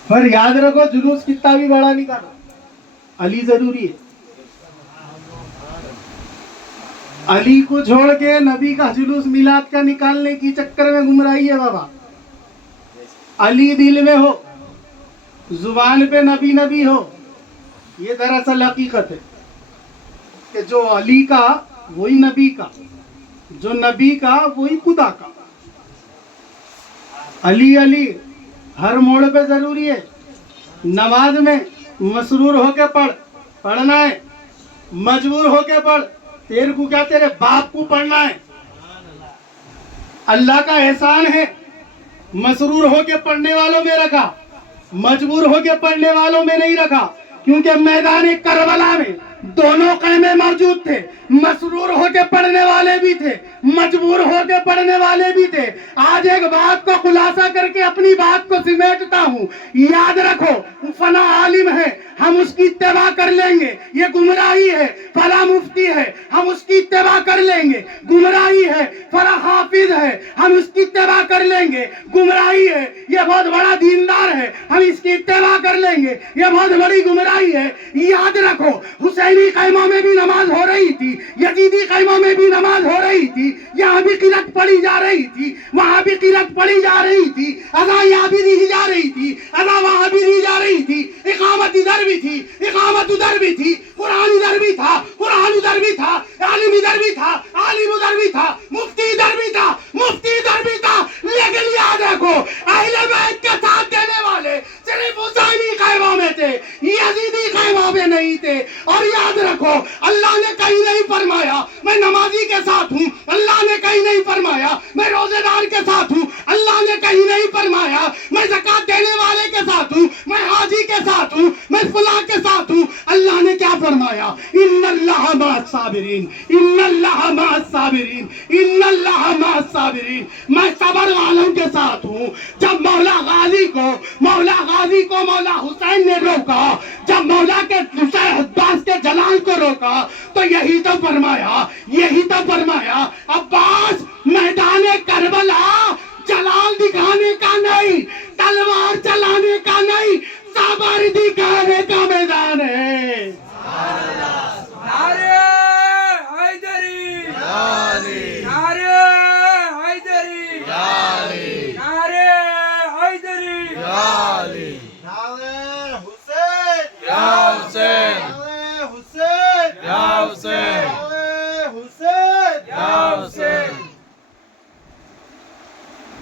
پر یاد رکھو جلوس کتنا بھی بڑا نکالو علی ضروری ہے. علی کو چھوڑ کے نبی کا جلوس میلاد کا نکالنے کی چکر میں گمراہی ہے بابا. علی دل میں ہو، زبان پہ نبی نبی ہو. یہ دراصل حقیقت ہے کہ جو علی کا وہی نبی کا، جو نبی کا وہی خدا کا. علی علی ہر موڑ پہ ضروری ہے. نماز میں مسرور ہو کے پڑھنا ہے، مجبور ہو کے پڑھ، تیرے کو کیا تیرے باپ کو پڑھنا ہے. اللہ کا احسان ہے مسرور ہو کے پڑھنے والوں میں رکھا، مجبور ہو کے پڑھنے والوں میں نہیں رکھا. کیونکہ میدان کربلا میں دونوں خیمے موجود تھے، مسرور ہو کے پڑھنے والے بھی تھے، مجبور ہو کے پڑھنے والے بھی تھے. آج ایک بات کو خلاصہ کر کے اپنی بات کو سمیٹتا ہوں. یاد رکھو فلاں عالم ہے ہم اس کی اتباع کر لیں گے، یہ گمراہی ہے. فلاں مفتی ہے ہم اس کی اتباع کر لیں گے، گمراہی ہے. فلاں حافظ ہے ہم اس کی اتباع کر لیں گے، گمراہی ہے. یہ بہت بڑا دیندار ہے ہم اس کی اتباع کر لیں گے، یہ بہت بڑی گمراہی ہے. یاد رکھو حسینی خیموں میں بھی نماز ہو رہی تھی، یزیدی خیموں میں بھی نماز ہو رہی تھی، یہاں بھی قرات پڑھی جا رہی تھی، وہاں بھی قرات پڑھی جا رہی تھی، اذان یہاں بھی دی جا رہی تھی، اذان وہاں بھی دی جا رہی تھی، اقامت ادھر بھی تھی، اقامت ادھر بھی تھی، قرآن ادھر بھی تھا، قرآن ادھر بھی تھا، عالم ادھر بھی تھا، عالم ادھر بھی تھا، مفتی ادھر بھی تھا، مفتی ادھر بھی تھا. لیکن یاد رکھو اہل بیت کے ساتھ دینے والے صرف حسینی خیموں میں تھے، یزیدی خیموں میں نہیں تھے. اور یاد رکھو اللہ نے کہیں نہیں فرمایا میں نمازی کے ساتھ ہوں، اللہ نے کہیں نہیں فرمایا میں روزے دار کے ساتھ ہوں، اللہ نے کہیں نہیں فرمایا میں زکات دینے والے کے ساتھ ہوں، میں حاجی کے ساتھ ہوں، میں فلاں کے ساتھ ہوں. اللہ نے کیا فرمایا؟ ان اللہ مع الصابرین، ان اللہ مع الصابرین، ان اللہ مع الصابرین. میں صبر والوں کے ساتھ ہوں. جب مولا غازی کو مولا حسین نے روکا، جب مولا کے حسین عباس کے جلال کو روکا تو یہی تو فرمایا عباس میدان کربلا جلال دکھانے کا نہیں، تلوار چلانے کا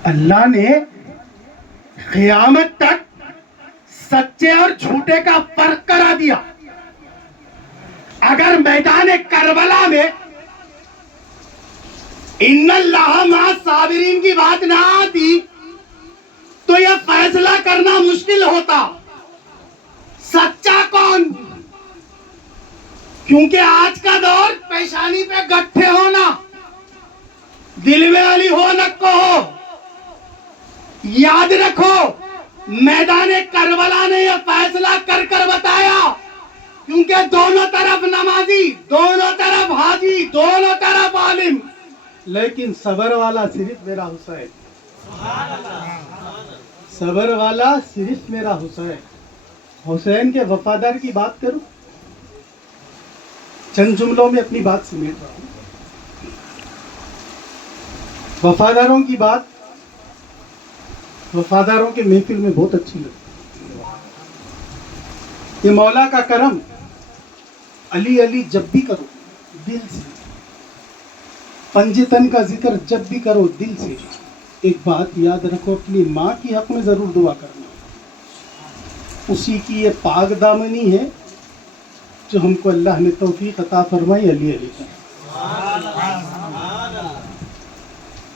اللہ نے قیامت تک سچے اور جھوٹے کا فرق کرا دیا. اگر میدان کربلا میں ان اللہ مع الصابرین کی بات نہ آتی تو یہ فیصلہ کرنا مشکل ہوتا سچا کون. کیونکہ آج کا دور پیشانی پہ گٹھے ہونا، دل میں علی ہو نکو ہو. یاد رکھو میدان کربلا نے یہ فیصلہ کر کر بتایا، کیونکہ دونوں طرف نمازی، دونوں طرف حاجی، دونوں طرف عالم، لیکن صبر والا صرف میرا حسین. صبر والا صرف میرا حسین. حسین کے وفادار کی بات کروں، چند جملوں میں اپنی بات سمیٹ رہا ہوں. وفاداروں کی بات وفاداروں کے محفل میں بہت اچھی لگتی. یہ مولا کا کرم، علی علی جب بھی کرو دل سے، پنجتن کا ذکر جب بھی کرو دل سے. ایک بات یاد رکھو، اپنی ماں کی حق میں ضرور دعا کرنا. اسی کی یہ پاک دامنی ہے جو ہم کو اللہ نے توفیق عطا فرمائی علی علی کا.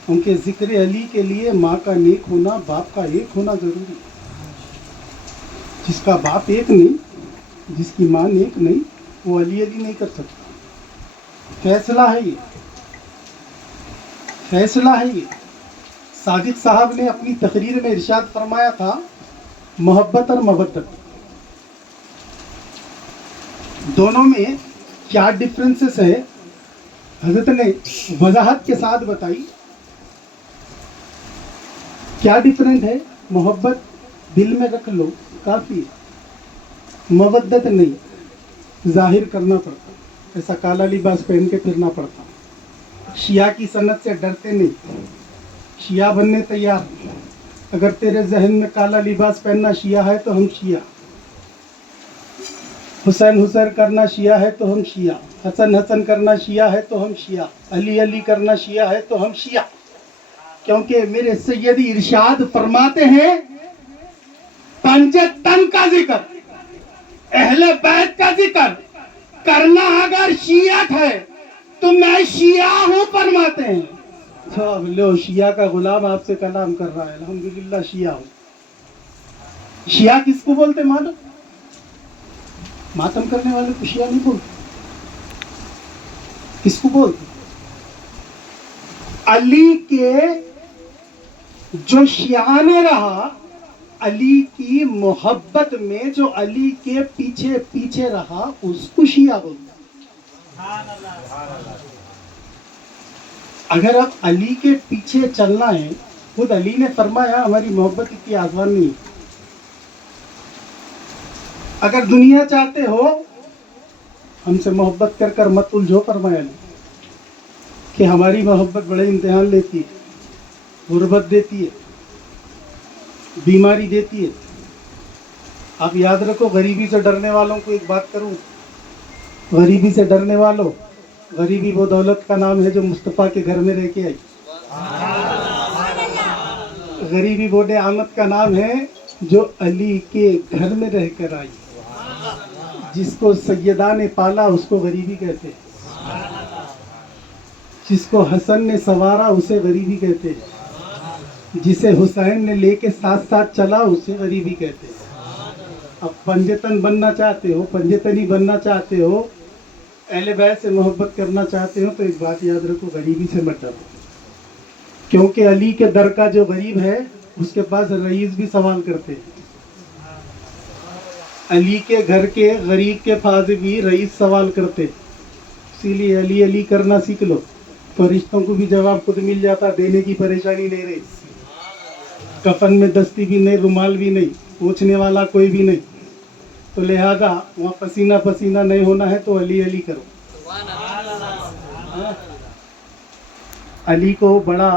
ان کے ذکر علی کے لیے ماں کا نیک ہونا، باپ کا ایک ہونا ضروری ہے. جس کا باپ ایک نہیں، جس کی ماں نیک نہیں، وہ علی علی نہیں کر سکتا. فیصلہ ہے یہ، فیصلہ ہے یہ. صادق صاحب نے اپنی تقریر میں ارشاد فرمایا تھا، محبت اور مودت دونوں میں کیا ڈفرینسز ہے. حضرت نے وضاحت کے ساتھ بتائی کیا ڈفرینٹ ہے. محبت دل میں رکھ لو کافی ہے، مودت نہیں، ظاہر کرنا پڑتا. ایسا کالا لباس پہن کے پھرنا پڑتا. شیعہ کی سنت سے ڈرتے نہیں، شیعہ بننے تیار. اگر تیرے ذہن میں کالا لباس پہننا شیعہ ہے تو ہم شیعہ، حسین حسین کرنا شیعہ ہے تو ہم شیعہ، حسن حسن کرنا شیعہ ہے تو ہم شیعہ، علی علی کرنا شیعہ ہے تو ہم شیعہ. کیونکہ میرے سیدی ارشاد فرماتے ہیں، پنجے تن کا ذکر، اہل بیت کا ذکر کرنا اگر شیعت ہے تو میں شیعہ ہوں فرماتے ہیں. اب لو شیعہ کا غلام آپ سے کلام کر رہا ہے، الحمدللہ شیعہ ہوں. شیعہ کس کو بولتے معلوم؟ ماتم کرنے والے کو شیعہ نہیں بولتے. کس کو بولتے؟ علی کے جو شیعہ رہا، علی کی محبت میں جو علی کے پیچھے پیچھے رہا، اس کو شیعہ بولتے. اگر اب علی کے پیچھے چلنا ہے، خود علی نے فرمایا ہماری محبت اتنی آسان نہیں. اگر دنیا چاہتے ہو ہم سے محبت کر کر مت الجھو، فرمایا علی کہ ہماری محبت بڑے امتحان لیتی ہے، غربت دیتی ہے، بیماری دیتی ہے. آپ یاد رکھو، غریبی سے ڈرنے والوں کو ایک بات کروں، غریبی سے ڈرنے والوں، غریبی وہ دولت کا نام ہے جو مصطفیٰ کے گھر میں رہ کے آئی. غریبی وہ نعمت کا نام ہے جو علی کے گھر میں رہ کر آئی. جس کو سیدہ نے پالا اس کو غریبی کہتے ہیں، جس کو حسن نے سنوارا اسے غریبی کہتے ہیں، جسے حسین نے لے کے ساتھ ساتھ چلا اسے غریبی کہتے ہیں. اب پنجتن بننا چاہتے ہو، پنجتنی بننا چاہتے ہو، اہل بیت سے محبت کرنا چاہتے ہو تو ایک بات یاد رکھو، غریبی سے مت ڈرو. کیونکہ علی کے در کا جو غریب ہے اس کے پاس رئیس بھی سوال کرتے ہیں. علی کے گھر کے غریب کے پاس بھی رئیس سوال کرتے. اسی لیے علی علی کرنا سیکھ لو، فرشتوں کو بھی جواب خود مل جاتا، دینے کی پریشانی نہیں رہی. کفن میں دستی بھی نہیں، رومال بھی نہیں، پوچھنے والا کوئی بھی نہیں. تو لہذا وہاں پسینہ پسینہ نہیں ہونا ہے تو علی علی کرو. علی کو بڑا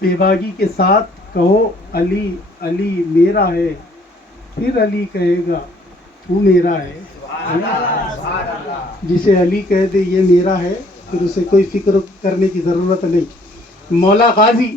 بے باکی کے ساتھ کہو، علی علی میرا ہے، پھر علی کہے گا تو میرا ہے. جسے علی کہہ دے یہ میرا ہے، پھر اسے کوئی فکر کرنے کی ضرورت نہیں. مولا غازی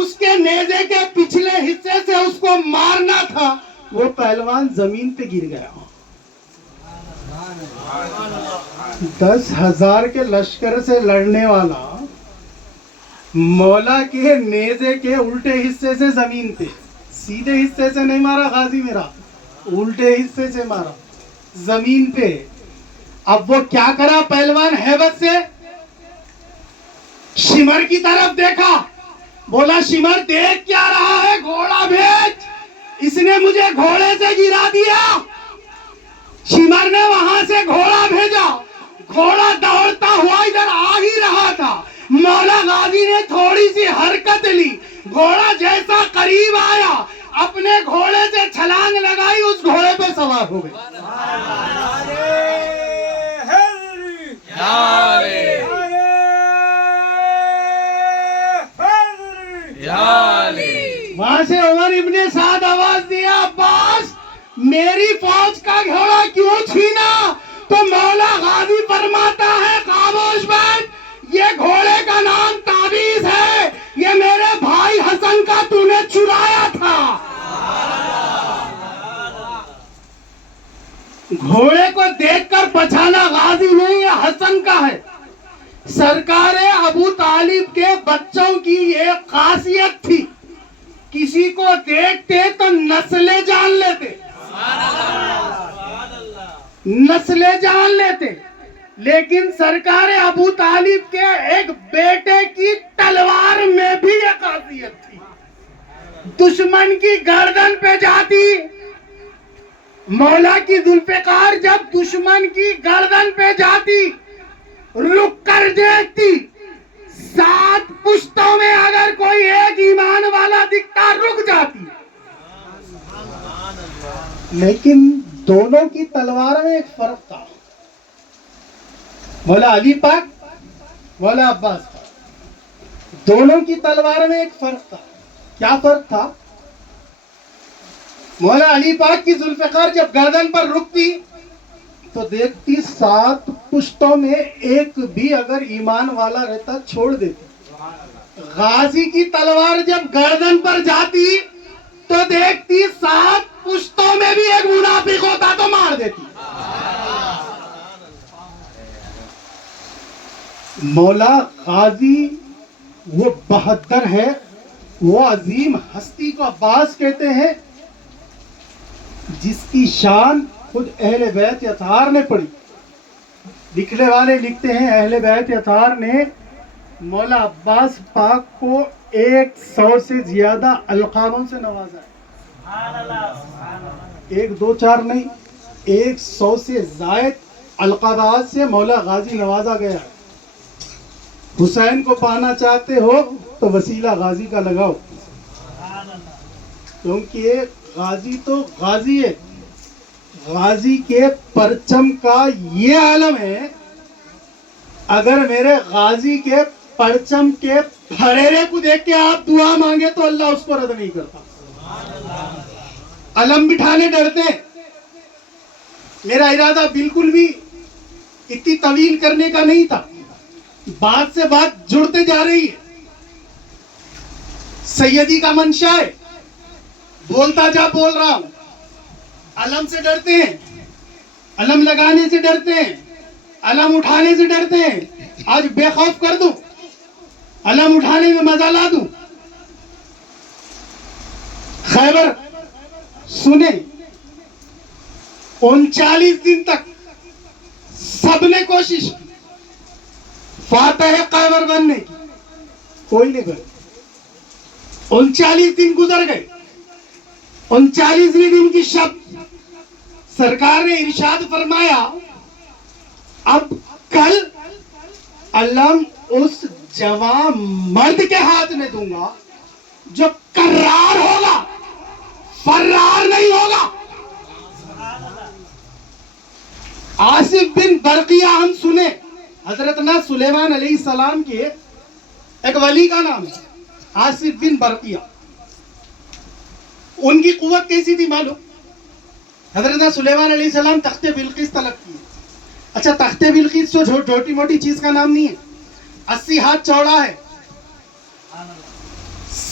اس کے نیزے کے پچھلے حصے سے اس کو مارنا تھا، وہ پہلوان زمین پہ گر گیا. 10,000 کے لشکر سے لڑنے والا مولا کے نیزے کے الٹے حصے سے زمین پہ، سیدھے حصے سے نہیں مارا غازی میرا، الٹے حصے سے مارا زمین پہ. اب وہ کیا کرا پہلوان ہیبت سے؟ شمر کی طرف دیکھا، بولا شمر دیکھ کیا رہا ہے، گھوڑا بھیج. اس نے مجھے گھوڑے سے گرا دیا. شمر نے وہاں سے گھوڑا بھیجا، گھوڑا دوڑتا ہوا ادھر آ ہی رہا تھا. مولا غازی نے تھوڑی سی حرکت لی، گھوڑا جیسا قریب آیا اپنے گھوڑے سے چھلانگ لگائی، اس گھوڑے پہ سوار ہو گئی. وہاں سے عمر ابن سعد آواز دیا، عباس میری فوج کا گھوڑا کیوں چھینا؟ تو مولا غازی فرماتا ہے خاموش بیٹھ، یہ گھوڑے کا نام تعویذ ہے، یہ میرے بھائی حسن کا تو نے چرایا تھا. گھوڑے کو دیکھ کر بچانا غازی نہیں، یہ حسن کا ہے. سرکار ابو طالب کے بچوں کی ایک خاصیت تھی، کسی کو دیکھتے تو نسلیں جان لیتے، نسلیں جان لیتے. لیکن سرکار ابو طالب کے ایک بیٹے کی تلوار میں بھی یہ خاصیت تھی، دشمن کی گردن پہ جاتی. مولا کی ذوالفقار جب دشمن کی گردن پہ جاتی، رک کر دیکھتی، 7 پشتوں میں اگر کوئی ایک ایمان والا دکھتا رک جاتی. لیکن دونوں کی تلوار میں ایک فرق تھا، مولا علی پاک، مولا عباس پاک، دونوں کی تلوار میں ایک فرق تھا. کیا فرق تھا؟ مولا علی پاک کی ذوالفقار جب گردن پر رکتی تو دیکھتی 7 پشتوں میں ایک بھی اگر ایمان والا رہتا چھوڑ دیتی. غازی کی تلوار جب گردن پر جاتی تو دیکھتی 7 پشتوں میں بھی ایک منافق ہوتا تو مار دیتی. مولا غازی وہ بہادر ہے، وہ عظیم ہستی کو عباس کہتے ہیں، جس کی شان خود اہل بیت اطہار نے پڑھی. لکھنے والے لکھتے ہیں اہل بیت اطہار نے مولا عباس پاک کو 100 سے زیادہ القابوں سے نوازا ہے. 1 2 4 نہیں، 100 سے زائد القابات سے مولا غازی نوازا گیا ہے. حسین کو پانا چاہتے ہو تو وسیلہ غازی کا لگاؤ، کیونکہ غازی تو غازی ہے. غازی کے پرچم کا یہ عالم ہے، اگر میرے غازی کے پرچم کے پھریرے کو دیکھ کے آپ دعا مانگے تو اللہ اس کو رد نہیں کرتا. علم بٹھانے ڈرتے ہیں. میرا ارادہ بالکل بھی اتنی طویل کرنے کا نہیں تھا، بات سے بات جڑتے جا رہی ہے. سیدی کا منشا ہے، بولتا جا بول رہا ہوں. علم سے ڈرتے ہیں، علم لگانے سے ڈرتے ہیں، علم اٹھانے سے ڈرتے ہیں. آج بے خوف کر دوں، علم اٹھانے میں مزہ لا دوں. خیبر سنیں، 39 دن تک سب نے کوشش کی فاتح خیبر بننے کی، کوئی نہیں بنے. 39 دن گزر گئے. 39ویں دن کی شب سرکار نے ارشاد فرمایا، اب کل علم اس جوان مرد کے ہاتھ میں دوں گا جو کرار ہوگا، فرار نہیں ہوگا. آصف بن برقیہ ہم سنے، حضرت سلیمان علیہ السلام کے ایک ولی کا نام ہے آصف بن برقیہ. ان کی قوت کیسی تھی معلوم؟ حضرت سلیمان علیہ السلام تخت بلقیس طلب کیے. اچھا تخت بلقیس جو چھوٹی موٹی چیز کا نام نہیں ہے، 80 ہاتھ چوڑا ہے،